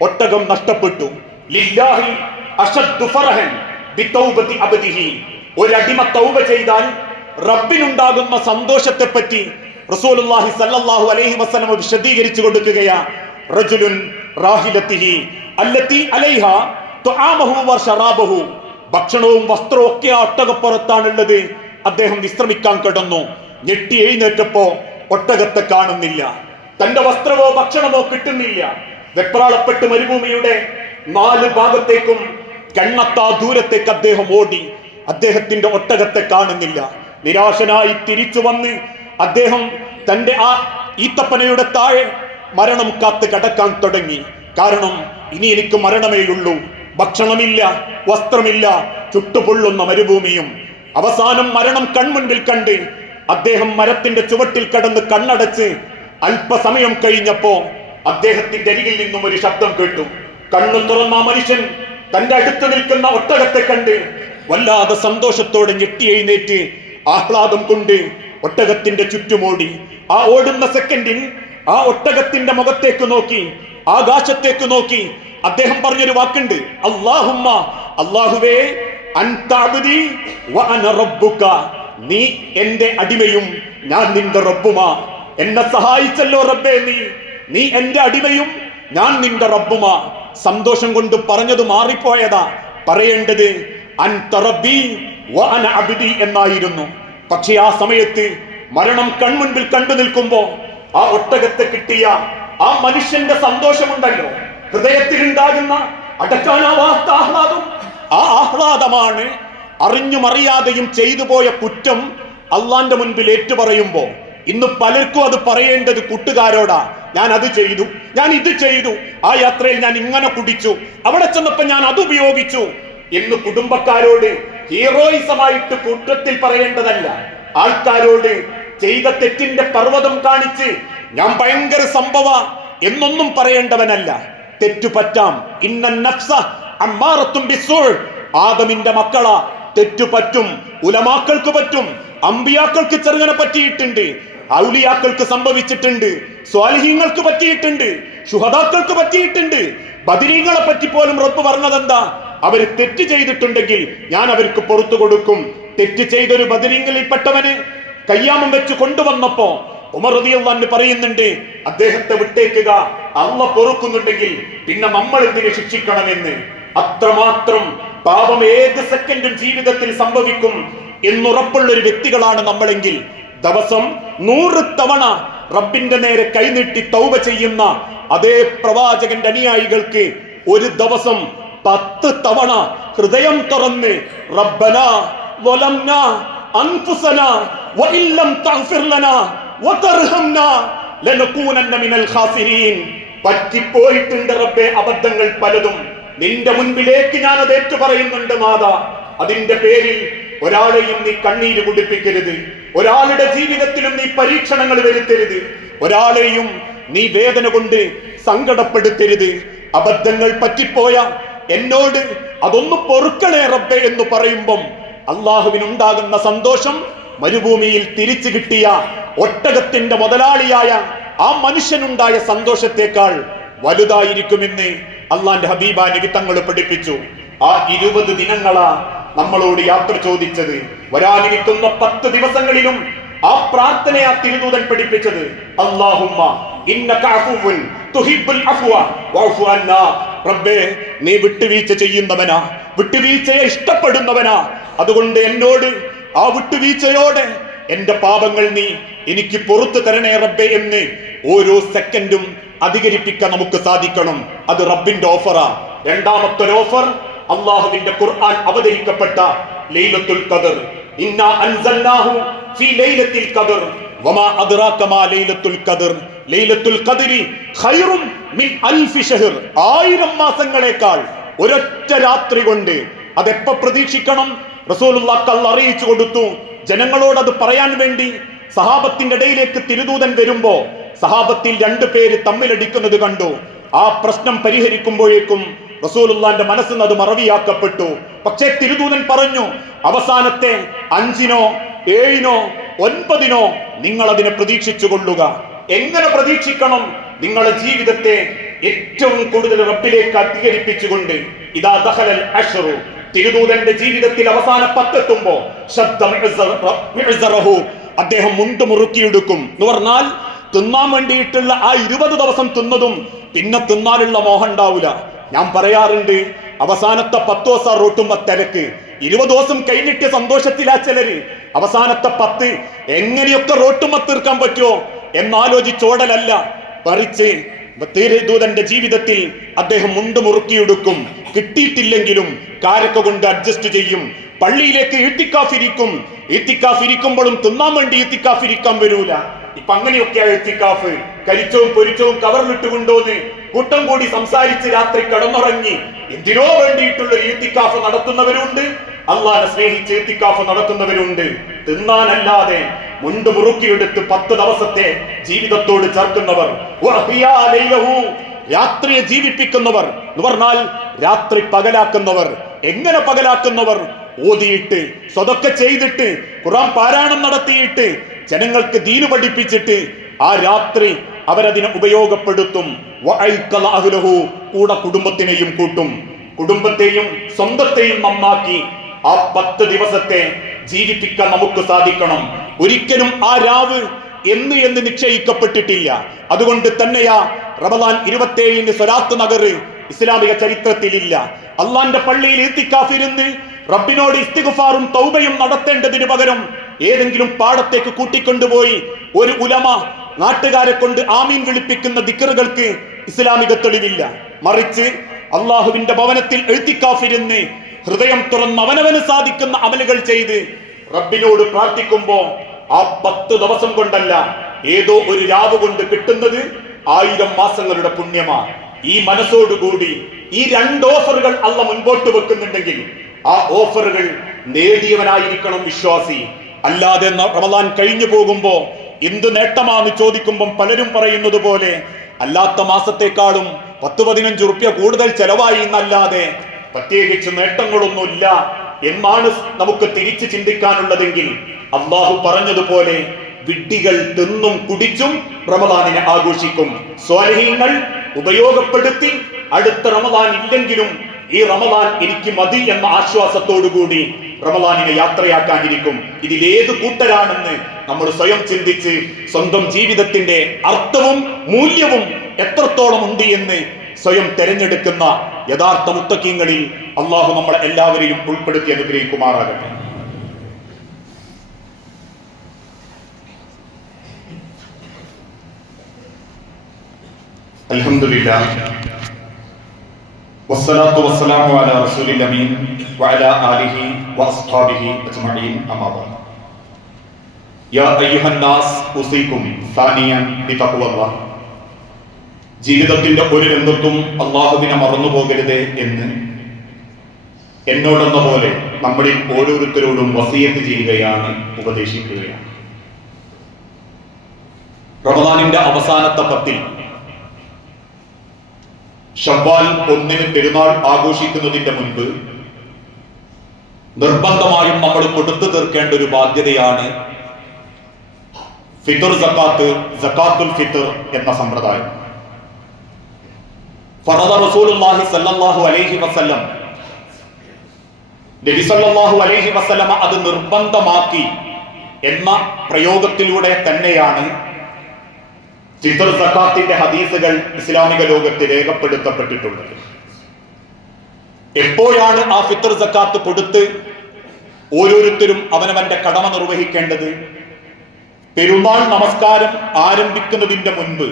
ഒട്ടകം നഷ്ടപ്പെട്ടു. ലില്ലാഹി അശദ്ദു ഫറഹൻ ബിതൗബതി അബ്ദിഹി. ഒരടിമ തൗബ ചെയ്താൽ റബ്ബിനുണ്ടാകുന്ന സന്തോഷത്തെ പറ്റി റസൂലുള്ളാഹി സ്വല്ലല്ലാഹു അലൈഹി വസല്ലം വിശദീകരിച്ചു കൊടുക്കുകയാ. റജുലുൻ റാഹിലതിഹി അല്ലതി അലൈഹാ തുആമഹു വശറാബഹു. ഭക്ഷണവും വസ്ത്രവും ഒക്കെ ആ ഒട്ടകപ്പുറത്താണുള്ളത്. അദ്ദേഹം വിശ്രമിക്കാൻ കിടന്നു. ഞെട്ടി എഴുന്നേറ്റപ്പോ ഒട്ടകത്തെ കാണുന്നില്ല. തന്റെ വസ്ത്രമോ ഭക്ഷണമോ കിട്ടുന്നില്ല. വെപ്രാളപ്പെട്ട് മരുഭൂമിയുടെ 4 ഭാഗത്തേക്കും കണ്ണെത്താ ദൂരത്തേക്ക് അദ്ദേഹം ഓടി. അദ്ദേഹത്തിന്റെ ഒട്ടകത്തെ കാണുന്നില്ല. നിരാശനായി തിരിച്ചു വന്ന് അദ്ദേഹം തന്റെ ആ ഈത്തപ്പനയുടെ താഴെ മരണം കാത്ത് കിടക്കാൻ തുടങ്ങി. കാരണം ഇനി എനിക്ക് മരണമേയുള്ളൂ, ഭക്ഷണമില്ല, വസ്ത്രമില്ല, ചുട്ടുപൊള്ളുന്ന മരുഭൂമിയും. അവസാനം മരണം കൺമുൻപിൽ കണ്ട് അദ്ദേഹം മരത്തിന്റെ ചുവട്ടിൽ കിടന്ന് കണ്ണടച്ച് അല്പസമയം കഴിഞ്ഞപ്പോ അദ്ദേഹത്തിന്റെ അരികിൽ നിന്നും ഒരു ശബ്ദം കേട്ടു. കണ്ണു തുറന്ന മനുഷ്യൻ തന്റെ അടുത്ത് നിൽക്കുന്ന ഒട്ടകത്തെ കണ്ട് വല്ലാതെ സന്തോഷത്തോടെ ഞെട്ടി എഴുന്നേറ്റ് ആഹ്ലാദം കൊണ്ട് ഒട്ടകത്തിന്റെ ചുറ്റുമോടി. ആ ഓടുന്ന സെക്കൻഡിൽ ആ ഒട്ടകത്തിന്റെ മുഖത്തേക്ക് നോക്കി, ആകാശത്തേക്ക് നോക്കി അദ്ദേഹം പറഞ്ഞൊരു വാക്കുണ്ട്, അല്ലാഹുമ്മ, അല്ലാഹുവേ, അൻത അബ്ദി വ അന റബ്ബുക. നീ എന്റെ അടിമയും ഞാൻ നിന്റെ റബ്ബുമാ. എന്നെ സഹായിച്ചല്ലോ റബ്ബേ, നീ എന്റെ അടിമയും ഞാൻ നിന്റെ റബ്ബുമാ. സന്തോഷം കൊണ്ട് പറഞ്ഞത് മാറിപ്പോയതാ. പറയേണ്ടത് അൻത റബ്ബി വ അന അബ്ദി എന്നായിരുന്നു. പക്ഷെ ആ സമയത്ത് മരണം കൺമുൻപിൽ കണ്ടു നിൽക്കുമ്പോ ആ ഒട്ടകത്തെ കിട്ടിയ ആ മനുഷ്യന്റെ സന്തോഷമുണ്ടല്ലോ, ഹൃദയത്തിലുണ്ടാകുന്ന അടക്കാനാവാത്ത ആഹ്ലാദം. ആ ആഹ്ലാദമാണ് അറിഞ്ഞും അറിയാതെയും ചെയ്തു പോയ കുറ്റം അള്ളാന്റെ മുൻപിൽ ഏറ്റുപറയുമ്പോ ഇന്ന് പലർക്കും അത് പറയേണ്ടത് കൂട്ടുകാരോടാ. ഞാൻ അത് ചെയ്തു, ഞാൻ ഇത് ചെയ്തു, ആ യാത്രയിൽ ഞാൻ ഇങ്ങനെ കുടിച്ചു, അവിടെ ചെന്നപ്പോ ഞാൻ അത് ഉപയോഗിച്ചു എന്ന് കുടുംബക്കാരോട് ഹീറോയിസമായിട്ട് കൂട്ടത്തിൽ പറയേണ്ടതല്ല. ആൾക്കാരോട് ചെയ്ത തെറ്റിന്റെ പർവ്വതം കാണിച്ച് ഞാൻ ഭയങ്കര സംഭവ എന്നൊന്നും പറയേണ്ടവനല്ല. തെറ്റുപറ്റാം. ഇന്ന നഫ്സ അമ്മാറത്തും ബിസ്സൂ. ആദമിന്റെ മക്കളാ, തെറ്റുപറ്റും. ഉലമാക്കൾക്ക് പറ്റും, അമ്പിയാക്കൾക്ക് ചെറുങ്ങനെ പറ്റിയിട്ടുണ്ട്, ഔലിയാക്കൾക്ക് സംഭവിച്ചിട്ടുണ്ട്, സ്വാലിഹീങ്ങൾക്ക് പറ്റിയിട്ടുണ്ട്, ശുഹദാക്കൾക്ക് പറ്റിയിട്ടുണ്ട്. ബദരീങ്ങളെ പറ്റി പോലും റബ്ബ് പറഞ്ഞതെന്താ? അവര് തെറ്റ് ചെയ്തിട്ടുണ്ടെങ്കിൽ ഞാൻ അവർക്ക് പുറത്തു കൊടുക്കും. തെറ്റ് ചെയ്തൊരു ബദരീങ്ങളിൽപ്പെട്ടവന് കയ്യാമം വെച്ച് കൊണ്ടുവന്നപ്പോ ഉമർ റളിയല്ലാഹു അൻഹു പറയുന്നുണ്ട്, അദ്ദേഹത്തെ വിട്ടേക്കുക, അള്ളാഹ് പൊറുക്കുന്നുണ്ടെങ്കിൽ പിന്നെ നമ്മൾ എന്തിനെ ശിക്ഷിക്കണമെന്ന്. അത്രമാത്രം പാപം ഏത് സെക്കൻഡും ജീവിതത്തിൽ സംഭവിക്കും എന്നുറപ്പുള്ള ഒരു വ്യക്തികളാണ് നമ്മളെങ്കിൽ ദിവസം 100 തവണ റബ്ബിന്റെ നേരെ കൈനീട്ടി തൗബ ചെയ്യുന്ന അതേ പ്രവാചകന്റെ അനുയായികൾക്ക് ഒരു ദിവസം 10 തവണ ഹൃദയം തുറന്ന് റബ്ബനാ വലംനാ അൻഫുസനാ വഇല്ലം തഗ്ഫിർ ലനാ വതർഹംനാ ലനകൂനന്ന മിനൽ ഖാസിരീൻ. പറ്റിപ്പോയിട്ടുണ്ട് റബ്ബേ അബദ്ധങ്ങൾ പലതും. നിന്റെ മുൻപിലേക്ക് ഞാൻ അത് ഏറ്റു പറയുന്നുണ്ട് നാഥാ. അതിന്റെ പേരിൽ ഒരാളെയും നീ കണ്ണീര് കുടിപ്പിക്കരുത്. ഒരാളുടെ ജീവിതത്തിലും നീ പരീക്ഷണങ്ങൾ വരുത്തരുത്. ഒരാളെയും നീ വേദന കൊണ്ട് സങ്കടപ്പെടുത്തരുത്. അബദ്ധങ്ങൾ പറ്റിപ്പോയ എന്നോട് അതൊന്ന് പൊറുക്കണേ റബ്ബേ എന്ന് പറയുമ്പം അള്ളാഹുവിനുണ്ടാകുന്ന സന്തോഷം മരുഭൂമിയിൽ തിരിച്ചു കിട്ടിയ ഒട്ടകത്തിന്റെ മുതലാളിയായ ആ മനുഷ്യനുണ്ടായ സന്തോഷത്തെക്കാൾ വലുതായിരിക്കുമെന്ന് അള്ളാന്റെ ഹബീബ നബി തങ്ങൾ പഠിപ്പിച്ചു. ആ 20 ദിനങ്ങളാ നമ്മളോട് യാത്ര ചോദിച്ചത്. വരാനിരിക്കുന്ന 10 ദിവസങ്ങളിലും ആ പ്രാർത്ഥനയാ തിരുദൂതൻ പഠിപ്പിച്ചത്. അല്ലാഹുമ്മ ഇന്നക അഫുവുൻ തുഹിബ്ബുൽ അഫ്വ വഅഫു അന്നാ. റബ്ബേ, നീ വിട്ടുവീഴ്ച ചെയ്യുന്നവനാ, വിട്ടുവീഴ്ചയെ ഇഷ്ടപ്പെടുന്നവനാ. അതുകൊണ്ട് എന്നോട് ആ വിട്ടുവീഴ്ചയോടെ എന്റെ പാപങ്ങൾ നീ എനിക്ക് പുറത്തു തരണേ റബ്ബേ എന്ന് ഓരോ സെക്കൻഡും അധികരിപ്പിക്കാൻ നമുക്ക് സാധിക്കണം. അത് റബ്ബിന്റെ ഓഫറാ. രണ്ടാമത്തെ ഓഫർ അല്ലാഹുവിന്റെ ഖുർആൻ അവതരിക്കപ്പെട്ട ലൈലത്തുൽ ഖദർ. ഇന്നാ അൻസൽനാഹു ഫീ ലൈലത്തിൽ ഖദർ വമാ അദ്റാക മാ ലൈലത്തുൽ ഖദർ ലൈലത്തുൽ ഖദരി ഖൈറും മിൻ അൽഫി ശഹർ. 1000 മാസങ്ങളേക്കാൾ ഒരൊറ്റ രാത്രി കൊണ്ട്. അതെപ്പോ പ്രതീക്ഷിക്കണം? റസൂലുള്ളാഹി അല്ലാഹു അറിയിച്ചു കൊടുത്തു. ജനങ്ങളോട് അത് പറയാൻ വേണ്ടി സഹാബത്തിന്റെ ഇടയിലേക്ക് തിരുദൂതൻ വരുമ്പോ സഹാബത്തിൽ 2 പേര് തമ്മിലടിക്കുന്നത് കണ്ടു. ആ പ്രശ്നം പരിഹരിക്കുമ്പോഴേക്കും റസൂലുള്ളാന്റെ മനസ്സിൽ അത് മറവിയാക്കപ്പെട്ടു. പക്ഷേ തിരുദൂതൻ പറഞ്ഞു, അവസാനത്തെ 5-നോ 7-നോ 9-നോ നിങ്ങൾ അതിനെ പ്രതീക്ഷിച്ചു കൊള്ളുക. എങ്ങനെ പ്രതീക്ഷിക്കണം? നിങ്ങളുടെ ജീവിതത്തെ ഏറ്റവും കൂടുതൽ റബ്ബിലേക്ക് അധികരിപ്പിച്ചുകൊണ്ട്. ഇദാ ദഖലൽ അശ്റു, തിരുദൂതന്റെ ജീവിതത്തിൽ അവസാന 10 എത്തുമ്പോ അദ്ദേഹം മുണ്ട് മുറുക്കിയെടുക്കും എന്ന് പറഞ്ഞാൽ തിന്നാൻ വേണ്ടിയിട്ടുള്ള ആ 20 ദിവസം തിന്നതും പിന്നെ തിന്നാനുള്ള മോഹം ഉണ്ടാവില്ല. ഞാൻ പറയാറുണ്ട്, അവസാനത്തെ 10 ദിവസം റോട്ടുമ്പോ തിരക്ക്, 20 ദിവസം കഴിഞ്ഞിട്ട് സന്തോഷത്തിലാ ചിലര്. അവസാനത്തെ 10 എങ്ങനെയൊക്കെ റോട്ടുമ്പോ തീർക്കാൻ പറ്റുമോ എന്നാലോചിച്ചോടലല്ല, പറിച്ച് തിരുദൂതന്റെ ജീവിതത്തിൽ അദ്ദേഹം മുണ്ട് മുറുക്കിയെടുക്കും. കിട്ടിയിട്ടില്ലെങ്കിലും കാരക്ക കൊണ്ട് അഡ്ജസ്റ്റ് ചെയ്യും. പള്ളിയിലേക്ക് ഇത്തിക്കാഫിരിക്കും. ഇത്തിക്കാഫിരിക്കുമ്പോഴും തിന്നാൻ വേണ്ടി ഇത്തിക്കാഫിരിക്കാൻ വരൂല. ഇപ്പൊ അങ്ങനെയൊക്കെയാണ് ഇത്തിക്കാഫ്. കരിച്ചവും പൊരിച്ചവും കവറിലിട്ട് കൊണ്ടുവന്ന് കൂട്ടം കൂടി സംസാരിച്ച് രാത്രി കിടന്നുറങ്ങി എന്തിനോ വേണ്ടിയിട്ടുള്ള ഇത്തിക്കാഫ് നടത്തുന്നവരുണ്ട്. അള്ളാഹനെ സ്നേഹിച്ച് ഇത്തിക്കാഫ് നടത്തുന്നവരുണ്ട്. തിന്നാനല്ലാതെ മുണ്ട് മുറുക്കിയെടുത്ത് 10 ദിവസത്തെ ജീവിതത്തോട് ചേർക്കുന്നവർ. രാത്രിയെ ജീവിപ്പിക്കുന്നവർ എന്ന് പറഞ്ഞാൽ രാത്രി പകലാക്കുന്നവർ. എങ്ങനെ പകലാക്കുന്നവർ? ഓതിയിട്ട് സ്വതക്ക ചെയ്തിട്ട് ഖുർആൻ പാരായണം നടത്തിയിട്ട് ജനങ്ങൾക്ക് ദീന് പഠിപ്പിച്ചിട്ട് ആ രാത്രി അവരതിനെ ഉപയോഗപ്പെടുത്തും. കൂടെ കുടുംബത്തിനെയും കൂട്ടും. കുടുംബത്തെയും സ്വന്തത്തെയും നന്നാക്കി ആ 10 ദിവസത്തെ ജീവിപ്പിക്കാൻ നമുക്ക് സാധിക്കണം. ഒരിക്കലും ആ രാവ് എന്ന് നിശ്ചയിക്കപ്പെട്ടിട്ടില്ല. അതുകൊണ്ട് തന്നെയാ റമദാൻ 27 സ്വലാത്ത് നഗർ ഇസ്ലാമിക ചരിത്രത്തിലില്ല. അള്ളാന്റെ പള്ളിയിൽ ഇത്തിക്കാഫിരുന്ന് റബ്ബിനോട് ഇസ്തിഗ്ഫാറും തൗബയും നടത്തേണ്ടതിനു പകരം ഏതെങ്കിലും പാടത്തേക്ക് കൂട്ടിക്കൊണ്ടുപോയി ഒരു ഉലമ നാട്ടുകാരെ കൊണ്ട് ആമീൻ വിളിപ്പിക്കുന്ന ദിക്റുകൾക്ക് ഇസ്ലാമിക തെളിവില്ല. മറിച്ച് അള്ളാഹുവിന്റെ ഭവനത്തിൽ ഇത്തിക്കാഫിരുന്ന് ഹൃദയം തുറന്ന് അവനവന് സാധിക്കുന്ന അമലുകൾ ചെയ്ത് റബ്ബിനോട് പ്രാർത്ഥിക്കുമ്പോ ആ 10 ദിവസം കൊണ്ടല്ല, ഏതോ ഒരു രാവ് കൊണ്ട് കിട്ടുന്നത് 1000 മാസങ്ങളുടെ പുണ്യമാണ്. ഈ മനസ്സോടുകൂടി ഈ 2 ഓഫറുകൾ അള്ള മുൻപോട്ട് വെക്കുന്നുണ്ടെങ്കിൽ ആ ഓഫറുകൾ നേടിയവനായിരിക്കണം വിശ്വാസി. അല്ലാതെ റമദാൻ കഴിഞ്ഞു പോകുമ്പോ എന്ത് നേട്ടമാണെന്ന് ചോദിക്കുമ്പം പലരും പറയുന്നത് പോലെ അല്ലാത്ത മാസത്തെക്കാളും 10-15 റുപ്യ കൂടുതൽ ചെലവായി എന്നല്ലാതെ പ്രത്യേകിച്ച് നേട്ടങ്ങളൊന്നുമില്ല എന്നാണ് നമുക്ക് തിരിച്ചു ചിന്തിക്കാനുള്ളതെങ്കിൽ അള്ളാഹു പറഞ്ഞതുപോലെ വിഡ്ഢികൾ തിന്നും കുടിച്ചും റമദാനിനെ ആഘോഷിക്കും. സ്വാലിഹീങ്ങൾ ഉപയോഗപ്പെടുത്തി അടുത്ത റമദാൻ ഇല്ലെങ്കിലും ഈ റമദാൻ എനിക്ക് മതി എന്ന ആശ്വാസത്തോടുകൂടി റമദാനിനെ യാത്രയാക്കാനിരിക്കും. ഇതിലേത് കൂട്ടരാണെന്ന് നമ്മൾ സ്വയം ചിന്തിച്ച് സ്വന്തം ജീവിതത്തിന്റെ അർത്ഥവും മൂല്യവും എത്രത്തോളം ഉണ്ട് എന്ന് സ്വയം തെരഞ്ഞെടുക്കുന്ന യഥാർത്ഥ മുത്തഖീങ്ങളിൽ അള്ളാഹു നമ്മളെ എല്ലാവരെയും ഉൾപ്പെടുത്തി അനുഗ്രഹിക്കുമാറാകട്ടെ. അൽഹംദുലില്ലാഹ് വസ്സലാത്തു വസ്സലാമു അലാ റസൂലിൽ അമീൻ വഅലാ ആലിഹി വഅസ്ഹാബിഹി അജ്മഈൻ അമ്മാ ബഅദ്. യാ അയ്യുഹൻ നാസ് ഉസീകും സാനിയൻ ബിതഖ്വല്ലാഹ്. ജീവിതത്തിന്റെ ഒരു രംഗത്തും അല്ലാഹുവിനെ മറന്നു പോകരുതേ എന്ന് എന്നോടെന്ന പോലെ നമ്മളിൽ ഓരോരുത്തരോടും വസിയത്ത് ചെയ്യുകയാണ്, ഉപദേശിക്കുകയാണ്. റമദാനിന്റെ അവസാനത്തെ പത്തിൽ ശവ്വാൽ 1 പെരുന്നാൾ ആഘോഷിക്കുന്നതിന്റെ മുൻപ് നിർബന്ധമായും നമ്മൾ കൊടുത്തു തീർക്കേണ്ട ഒരു ബാധ്യതയാണ് ഫിത്ർ സക്കാത്ത്, സക്കാത്തുൽ ഫിത്ർ എന്ന സമ്പ്രദായം. ഫറദ റസൂലുള്ളാഹി സ്വല്ലല്ലാഹു അലൈഹി വസല്ലം, നബി സല്ലല്ലാഹു അലൈഹി വസല്ലമ അത് നിർബന്ധമാക്കി എന്ന പ്രയോഗത്തിലൂടെ തന്നെയാണ് ഫിത്ർ സക്കാത്തിന്റെ ഹദീസുകൾ ഇസ്ലാമിക ലോകത്ത് രേഖപ്പെടുത്തപ്പെട്ടിട്ടുള്ളത്. എപ്പോഴാണ് ആ ഫിത്ർ സക്കാത്ത് കൊടുത്ത് ഓരോരുത്തരും അവനവന്റെ കടമ നിർവഹിക്കേണ്ടത്? പെരുന്നാൾ നമസ്കാരം ആരംഭിക്കുന്നതിന്റെ മുൻപ്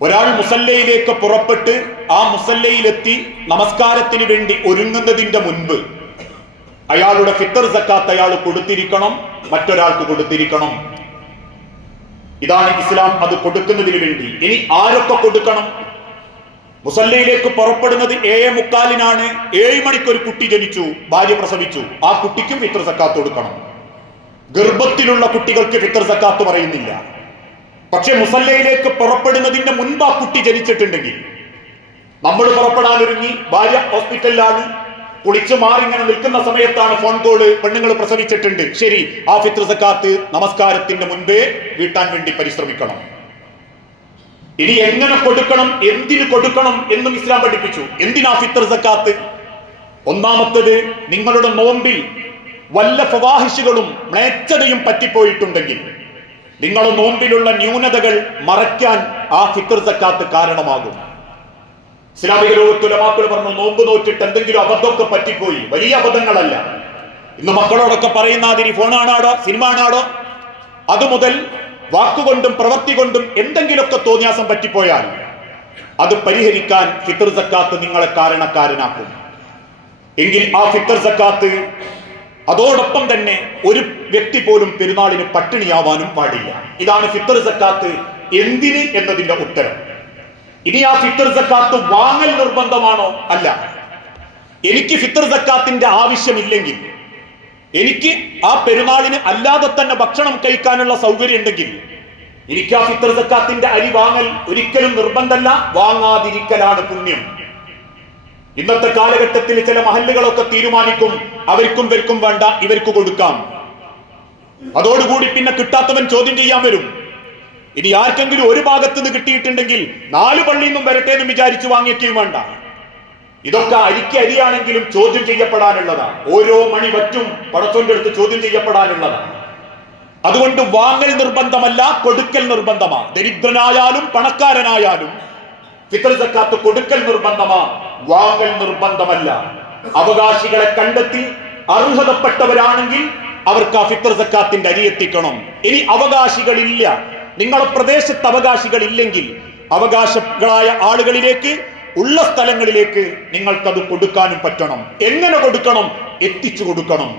ഒരാൾ മുസല്ലയിലേക്ക് പുറപ്പെട്ട് ആ മുസല്ലയിലെത്തി നമസ്കാരത്തിന് വേണ്ടി ഒരുങ്ങുന്നതിന്റെ മുൻപ് അയാളുടെ ഫിത്ർ സക്കാത്ത് അയാൾ കൊടുത്തിരിക്കണം, മറ്റൊരാൾക്ക് കൊടുത്തിരിക്കണം. ഇതാണ് ഇസ്ലാം അത് കൊടുക്കുന്നതിന് വേണ്ടി. ഇനി ആരൊക്കെ കൊടുക്കണം? മുസല്ലയിലേക്ക് പുറപ്പെടുന്നത് 7:45. 7 മണിക്ക് ഒരു കുട്ടി ജനിച്ചു, ഭാര്യ പ്രസവിച്ചു, ആ കുട്ടിക്കും ഫിത്ർ സക്കാത്ത് കൊടുക്കണം. ഗർഭത്തിലുള്ള കുട്ടികൾക്ക് ഫിത്ർ സക്കാത്ത് പറയുന്നില്ല. പക്ഷെ മുസല്ലയിലേക്ക് പുറപ്പെടുന്നതിന്റെ മുൻപ് ആ കുട്ടി ജനിച്ചിട്ടുണ്ടെങ്കിൽ, നമ്മൾ പുറപ്പെടാനൊരുങ്ങി, ഭാര്യ ഹോസ്പിറ്റലിലാണ്, കുളിച്ചു മാറി ഇങ്ങനെ നിൽക്കുന്ന സമയത്താണ് ഫോൺ കോള്, പെണ്ണുങ്ങൾ പ്രസവിച്ചിട്ടുണ്ട്, ശരി, ആ ഫിത്ർ സക്കാത്ത് നമസ്കാരത്തിന്റെ മുൻപേ വീട്ടാൻ വേണ്ടി പരിശ്രമിക്കണം. ഇനി എങ്ങനെ കൊടുക്കണം, എന്തിനു കൊടുക്കണം എന്നും ഇസ്ലാം പഠിപ്പിച്ചു. എന്തിനാ ഫിത്ർ സക്കാത്ത്? ഒന്നാമത്തത്, നിങ്ങളുടെ നോമ്പിൽ വല്ല ഫവാഹിഷുകളും മ്ലേച്ഛതയും പറ്റിപ്പോയിട്ടുണ്ടെങ്കിൽ നിങ്ങളുടെ നോമ്പിലുള്ള ന്യൂനതകൾ മറയ്ക്കാൻ ആ ഫിത്ർ സക്കാത്ത് കാരണമാകും. ഇസ്ലാമിക ലോകത്ത് ഉലമാക്കൾ പറഞ്ഞു, നോമ്പ് നോറ്റിട്ട് എന്തെങ്കിലും അബദ്ധമൊക്കെ പറ്റിപ്പോയി, വലിയ അബദ്ധങ്ങളല്ല, ഇന്ന് മക്കളോടൊക്കെ പറയുന്ന അതിന് ഫോണാണാടോ, സിനിമ ആണാടോ, അതുമുതൽ വാക്കുകൊണ്ടും പ്രവൃത്തി കൊണ്ടും എന്തെങ്കിലുമൊക്കെ തോന്നിയാസം പറ്റിപ്പോയാൽ അത് പരിഹരിക്കാൻ ഫിത്ർ സക്കാത്ത് നിങ്ങളെ കാരണക്കാരനാക്കും. എങ്കിൽ ആ ഫിത്ർ സക്കാത്ത്, അതോടൊപ്പം തന്നെ ഒരു വ്യക്തി പോലും പെരുന്നാളിന് പട്ടിണിയാവാനും പാടില്ല. ഇതാണ് ഫിത്ർ സക്കാത്ത് എന്തിന് എന്നതിന്റെ ഉത്തരം. ഇനി ആ ഫിത്ർ സക്കാത്ത് വാങ്ങൽ നിർബന്ധമാണോ? അല്ല. എനിക്ക് ഫിത്ർ സക്കാത്തിന്റെ ആവശ്യമില്ലെങ്കിൽ, എനിക്ക് ആ പെരുന്നാളിന് അല്ലാതെ തന്നെ ഭക്ഷണം കഴിക്കാനുള്ള സൗകര്യം ഉണ്ടെങ്കിൽ എനിക്ക് ആ ഫിത്ർ സക്കാത്തിന്റെ അരി വാങ്ങൽ ഒരിക്കലും നിർബന്ധമല്ല, വാങ്ങാതിരിക്കലാണ് പുണ്യം. ഇന്നത്തെ കാലഘട്ടത്തിൽ ചില മഹല്ലുകളൊക്കെ തീരുമാനിക്കും, അവർക്കും ഇവർക്കും വേണ്ട, ഇവർക്ക് കൊടുക്കാം. അതോടുകൂടി പിന്നെ കിട്ടാത്തവൻ ചോദ്യം ചെയ്യാൻ വരും. ഇനി ആർക്കെങ്കിലും ഒരു ഭാഗത്ത് നിന്ന് കിട്ടിയിട്ടുണ്ടെങ്കിൽ 4 പള്ളിയിൽ നിന്നും വരട്ടെ എന്ന് വിചാരിച്ചു വാങ്ങിയേക്കും വേണ്ട. ഇതൊക്കെ അരിയാണെങ്കിലും ചോദ്യം ചെയ്യപ്പെടാനുള്ളതാണ്. ഓരോ മണി വറ്റും പടച്ചോന്റെ അടുത്ത് ചോദ്യം ചെയ്യപ്പെടാനുള്ളതാണ്. അതുകൊണ്ട് വാങ്ങൽ നിർബന്ധമല്ല, കൊടുക്കൽ നിർബന്ധമാണ്. ദരിദ്രനായാലും പണക്കാരനായാലും ഫിത്ർ സക്കാത്ത് കൊടുക്കൽ നിർബന്ധമാ, വാങ്ങൽ നിർബന്ധമല്ല. അവകാശികളെ കണ്ടെത്തി അർഹതപ്പെട്ടവരാണെങ്കിൽ അവർക്ക് ആ ഫിത്ർ സക്കാത്തിന്റെ അരി എത്തിക്കണം. ഇനി അവകാശികളില്ല, നിങ്ങളുടെ പ്രദേശത്ത് അവകാശികളില്ലെങ്കിൽ അവകാശികളായ ആളുകളിലേക്ക്, ഉള്ള സ്ഥലങ്ങളിലേക്ക് നിങ്ങൾക്കത് കൊടുക്കാനും പറ്റണം. എങ്ങനെ കൊടുക്കണം? എത്തിച്ചു കൊടുക്കണം.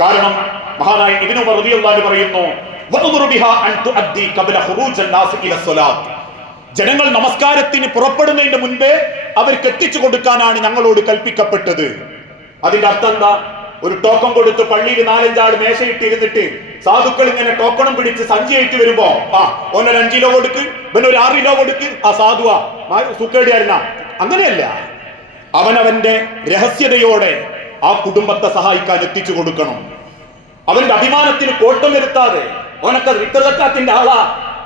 കാരണം മഹാനായ ഇബ്നു ഉമർ റളിയല്ലാഹു അൻഹു പറയുന്നു, വഅ്മുറു ബിഹാ അൻ തുഅദ്ദി ഖബ്ല ഖുറൂജൻ നാസ് ഇല സ്വലാത്ത്. ജനങ്ങൾ നമസ്കാരത്തിന് പുറപ്പെടുന്നതിന്റെ മുൻപേ അവർക്ക് എത്തിച്ചു കൊടുക്കാനാണ് ഞങ്ങളോട് കൽപ്പിക്കപ്പെട്ടത്. അതിന്റെ അർത്ഥം എന്താ? ഒരു ടോക്കൺ കൊടുത്ത് പള്ളിയിൽ 4-5 ആൾ മേശയിട്ടിരുന്നിട്ട് സാധുക്കൾ ഇങ്ങനെ ടോക്കണും പിടിച്ച് സഞ്ചിയായിട്ട് വരുമ്പോ, ഓനൊരു 5 കിലോ കൊടുക്ക്, ഇവനൊരു 6 കിലോ കൊടുക്ക്, ആ സാധുവാ സുക്കേടിയായിരുന്ന, അങ്ങനെയല്ല. അവനവന്റെ രഹസ്യതയോടെ ആ കുടുംബത്തെ സഹായിക്കാൻ എത്തിച്ചു കൊടുക്കണം. അവന്റെ അഭിമാനത്തിന് കോട്ടം വരുത്താതെ, ഓനൊക്കെ ഫിത്ർ സക്കാത്തിന്റെ ആളാ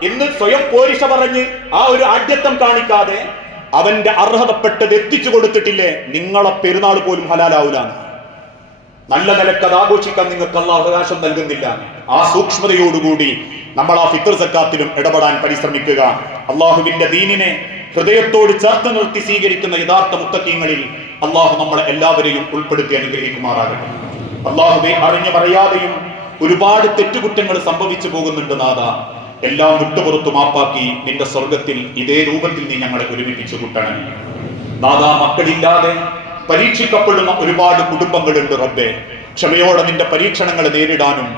എന്ന് സ്വയം പോരിഷ പറഞ്ഞ് ആ ഒരു ആഢ്യത്വം കാണിക്കാതെ അവന്റെ അർഹതപ്പെട്ടത് എത്തിച്ചു കൊടുത്തിട്ടില്ലേ, നിങ്ങളെ പെരുന്നാൾ പോലും ഹലാലാവൂലാണ്. നല്ല നിലക്ക് അത് ആഘോഷിക്കാൻ നിങ്ങൾക്ക് അല്ലാഹു അവകാശം നൽകുന്നില്ല. ആ സൂക്ഷ്മതയോടുകൂടി നമ്മൾ ആ ഫിത്ർ സക്കാത്തിലും ഇടപെടാൻ പരിശ്രമിക്കുക. അള്ളാഹുവിന്റെ ദീനിനെ ഹൃദയത്തോട് ചേർത്ത് നിർത്തി സ്വീകരിക്കുന്ന യഥാർത്ഥ മുത്തഖീങ്ങളിൽ അള്ളാഹു നമ്മളെ എല്ലാവരെയും ഉൾപ്പെടുത്തി അനുഗ്രഹിക്കുമാറാകട്ടെ. അള്ളാഹുവെ, അറിഞ്ഞു പറയാതെയും ഒരുപാട് തെറ്റുകുറ്റങ്ങൾ സംഭവിച്ചു പോകുന്നുണ്ട് നാഥ. എല്ലാം വിട്ടുപുറത്തു മാപ്പാക്കി നിന്റെ സ്വർഗത്തിൽ ഇതേ രൂപത്തിൽ നീ ഞങ്ങളെ ഒരുമിപ്പിച്ചു കൂട്ടണമേ. നാദാ, മക്കളില്ലാതെ പരീക്ഷിക്കപ്പെടുന്ന ഒരുപാട് കുടുംബങ്ങളുണ്ട് റബ്ബേ. ക്ഷമയോടെ നിന്റെ പരീക്ഷണങ്ങളെ നേരിടാനും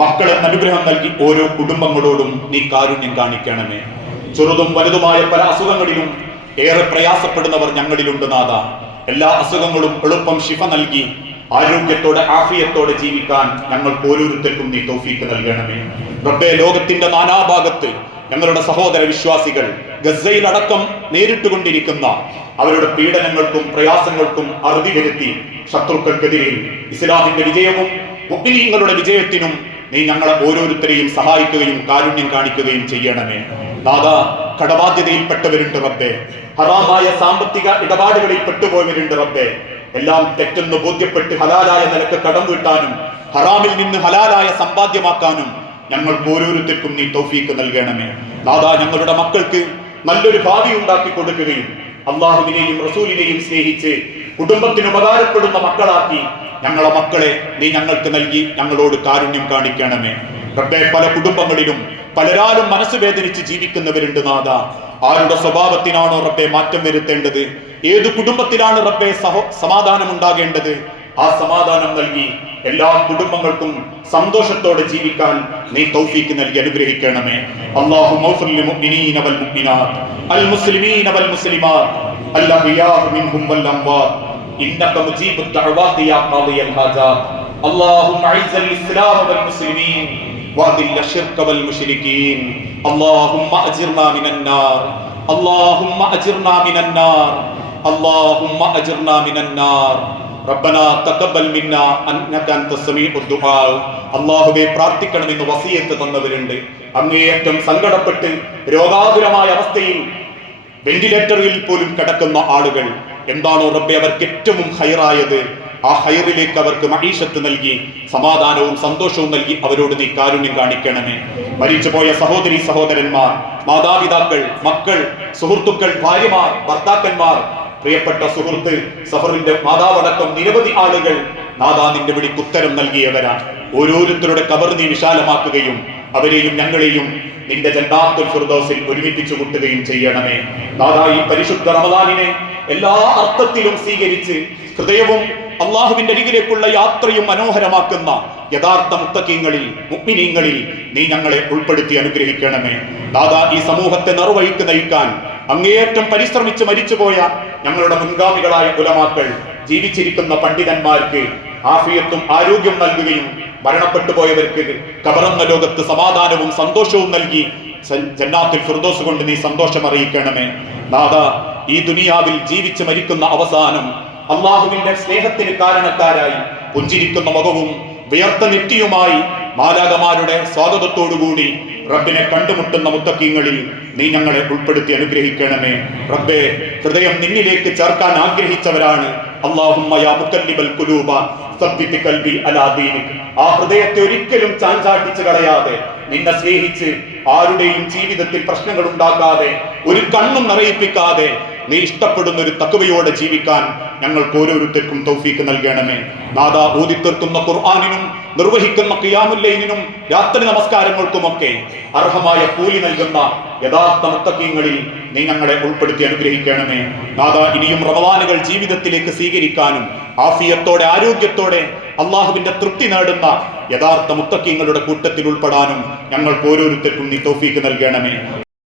മക്കളെ അനുഗ്രഹം നൽകി ഓരോ കുടുംബങ്ങളോടും നീ കാരുണ്യം കാണിക്കണമേ. ചെറുതും വലുതുമായ പല അസുഖങ്ങളിലും ഏറെ പ്രയാസപ്പെടുന്നവർ ഞങ്ങളിലുണ്ട് നാഥ. എല്ലാ അസുഖങ്ങളും എളുപ്പം ശിഫ നൽകി ആരോഗ്യത്തോടെ ആഫിയത്തോടെ ജീവിക്കാൻ ഞങ്ങൾക്ക് ഓരോരുത്തർക്കും നീ തൗഫീക്ക് നൽകണമേ റബ്ബേ. ലോകത്തിന്റെ നാനാഭാഗത്ത് ഞങ്ങളുടെ സഹോദര വിശ്വാസികൾ ഗസയിലടക്കം നേരിട്ടുകൊണ്ടിരിക്കുന്ന അവരുടെ പീഡനങ്ങൾക്കും പ്രയാസങ്ങൾക്കും അറുതി വരുത്തി ശത്രുക്കൾക്കെതിരെ ഇസ്ലാമിന്റെ വിജയവും മുഅ്മിനീങ്ങളുടെ വിജയത്തിനും നീ ഞങ്ങളെ ഓരോരുത്തരെയും സഹായിക്കുകയും കാരുണ്യം കാണിക്കുകയും ചെയ്യണമേ നാഥാ. കടബാധ്യതയിൽപ്പെട്ടവരുണ്ട് റബ്ബേ. ഹറാമായ സാമ്പത്തിക ഇടപാടുകളിൽ പെട്ടുപോയവരുണ്ട് റബ്ബേ. എല്ലാം തെറ്റെന്ന് ബോധ്യപ്പെട്ട് ഹലാലായ നിലക്ക് കടം വീട്ടാനും ഹറാമിൽ നിന്ന് ഹലാലായ സമ്പാദ്യമാക്കാനും ഞങ്ങൾക്ക് ഓരോരുത്തർക്കും നീ തൗഫീക്ക് നൽകണമേ നാഥാ. ഞങ്ങളുടെ മക്കൾക്ക് നല്ലൊരു ഭാവി ഉണ്ടാക്കി കൊടുക്കുകയും അള്ളാഹുവിനെയും റസൂലിനെയും സ്നേഹിച്ച് കുടുംബത്തിന് ഉപകാരപ്പെടുന്ന മക്കളാക്കി ഞങ്ങളെ മക്കളെ നീ ഞങ്ങൾക്ക് നൽകി ഞങ്ങളോട് കാരുണ്യം കാണിക്കണമേ റബ്ബേ. പല കുടുംബങ്ങളിലും പലരാലും മനസ്സ് വേദനിച്ച് ജീവിക്കുന്നവരുണ്ട് നാഥ. ആരുടെ സ്വഭാവത്തിനാണോ റബ്ബെ മാറ്റം വരുത്തേണ്ടത്, ഏത് കുടുംബത്തിലാണ് റബ്ബെ സമാധാനം ഉണ്ടാകേണ്ടത്, ആ സമാധാനം നൽകി എല്ലാ കുടുംബങ്ങൾക്കും സന്തോഷത്തോടെ ജീവിക്കാൻ നീ തൗഫീക്ക് നൽകി അനുഗ്രഹിക്കണമേ. അല്ലാഹുമ്മ ഗ്ഫിർ ലിൽ മുഅ്മിനീന വൽ മുഅ്മിനാത്ത് അൽ മുസ്ലിമീന വൽ മുസ്ലിമാത്ത് അൽ അഹ്യാഉ മിൻഹും വൽ അംവാത്ത് ഇന്നക മുജീബുദ് ദഅവാതി യാ ഖാദിയൽ ഹാജാത്ത്. അല്ലാഹുമ്മ അഇസ്സൽ ഇസ്ലാമ വൽ മുസ്ലിമീൻ വഅദിൽ അശ്ശിർക വൽ മുശ്രികീൻ. അല്ലാഹുമ്മ അജിർനാ മിനൻ നാർ. അല്ലാഹുമ്മ അജിർനാ മിനൻ നാർ. അല്ലാഹുമ്മ അജിർനാ മിനൻ നാർ. റബ്ബനാ തഖബ്ബൽ മിന്നാ അന്നക അൻതസ് സമീഉദ് ദുആ. അല്ലാഹുവേ, പ്രാർത്ഥിക്കണമെന്ന് വസിയത്ത് തന്നവരുണ്ട്. അങ്ങേയറ്റം സങ്കടപ്പെട്ട് രോഗാതുരമായ അവസ്ഥയിൽ വെന്റിലേറ്ററിൽ പോലും കിടക്കുന്ന ആളുകൾ, എന്താണോ റബ്ബേ അവർക്ക് ഏറ്റവും ഹൈറായത്, ആ ഹൈറിലേക്ക് അവർക്ക് മഈശത്ത് നൽകി സമാധാനവും സന്തോഷവും നൽകി അവരോട് നീ കാരുണ്യം കാണിക്കണമേ. മരിച്ചുപോയ സഹോദരി സഹോദരന്മാർ, മാതാപിതാക്കൾ, മക്കൾ, സുഹൃത്തുക്കൾ, ഭാര്യമാർ, ഭർത്താക്കന്മാർ, പ്രിയപ്പെട്ട സുഹൃത്ത് സഫറിന്റെ മാതാവടക്കം നിരവധി ആളുകൾ നാദാ നിന്റെ വിളിക്ക് ഉത്തരം നൽകിയവരാണ്. ഓരോരുത്തരുടെ ഖബർ നീ വിശാലമാക്കുകയും അവരെയും ഞങ്ങളെയും നിന്റെ ജന്നാത്തുൽ ഫിർദൗസിൽ ഒരുമിപ്പിച്ചു കൂട്ടുകയും ചെയ്യണമേ നാദാ. ഈ പരിശുദ്ധ റമദാനിനെ എല്ലാ അർത്ഥത്തിലും സ്വീകരിച്ച് ഹൃദയവും അള്ളാഹുവിന്റെ അരികിലേക്കുള്ള യാത്രയും മനോഹരമാക്കുന്ന യഥാർത്ഥ മുത്തഖീങ്ങളിൽ മുഅ്മിനീങ്ങളിൽ നീ ഞങ്ങളെ ഉൾപ്പെടുത്തി അനുഗ്രഹിക്കണമേ നാദാ. ഈ സമൂഹത്തെ നറുവഴിക്ക് നയിക്കാൻ അങ്ങേയറ്റം പരിശ്രമിച്ച് മരിച്ചുപോയ ഞങ്ങളുടെ മുൻഗാമികളായ ഉലമാക്കൾ, ജീവിച്ചിരിക്കുന്ന പണ്ഡിതന്മാർക്ക് ആഫിയത്തും ആരോഗ്യം നൽകുകയും മരണപ്പെട്ടു പോയവർക്ക് ഖബറെന്ന ലോകത്ത് സമാധാനവും സന്തോഷവും നൽകി ജന്നാത്തുൽ ഫിർദൗസ് കൊണ്ട് നീ സന്തോഷം അറിയിക്കണമേ നാദാ. ഈ ദുനിയാവിൽ ജീവിച്ച് മരിക്കുന്ന അവസാനം അള്ളാഹുവിന്റെ സ്നേഹത്തിന് കാരണക്കാരായി പുഞ്ചിരിക്കുന്ന മുഖവും വിയർത്ത നെറ്റിയുമായി മാലാകമാരുടെ സ്വാഗതത്തോടുകൂടി റബ്ബിനെ കണ്ടുമുട്ടുന്ന മുത്തഖീങ്ങളിൽ നീ ഞങ്ങളെ ഉൾപ്പെടുത്തി അനുഗ്രഹിക്കണമേ റബ്ബേ. ഹൃദയം നിന്നിലേക്ക് ചേർക്കാൻ ആഗ്രഹിച്ചവരാണ്. അല്ലാഹുമ്മ യാ മുഖല്ലിബൽ ഖുലൂബ സബ്ബിത് ഖൽബി അലാ ദീനിക്. ആ ഹൃദയത്തെ ഒരിക്കലും ചാഞ്ചാട്ടിച്ച് കളയാതെ നിന്നെ സ്നേഹിച്ച് ആരുടെയും ജീവിതത്തിൽ പ്രശ്നങ്ങൾ ഉണ്ടാക്കാതെ ഒരു കണ്ണും നിറയിപ്പിക്കാതെ നീ ഇഷ്ടപ്പെടുന്ന ഒരു തഖ്വയോടെ ജീവിക്കാൻ ഞങ്ങൾക്ക് ഓരോരുത്തർക്കും തൗഫീക്ക് നൽകണമേ നാദാ. ഓതിത്തീർക്കുന്ന ഖുർആനിനും നിർവഹിക്കുന്ന ഖിയാമുൽ ലൈലിനും രാത്രി നമസ്കാരങ്ങൾക്കുമൊക്കെ അർഹമായ കൂലി നൽകുന്ന യഥാർത്ഥ മുത്തഖീങ്ങളിൽ നീ ഞങ്ങളെ ഉൾപ്പെടുത്തി അനുഗ്രഹിക്കണമേ നാദാ. ഇനിയും റമദാനുകൾ ജീവിതത്തിലേക്ക് സ്വീകരിക്കാനും ആഫിയത്തോടെ ആരോഗ്യത്തോടെ അള്ളാഹുവിന്റെ തൃപ്തി നേടുന്ന യഥാർത്ഥ മുത്തഖീങ്ങളുടെ കൂട്ടത്തിൽ ഉൾപ്പെടാനും ഞങ്ങൾക്ക് ഓരോരുത്തർക്കും നീ തൗഫീക്ക് നൽകണമേ.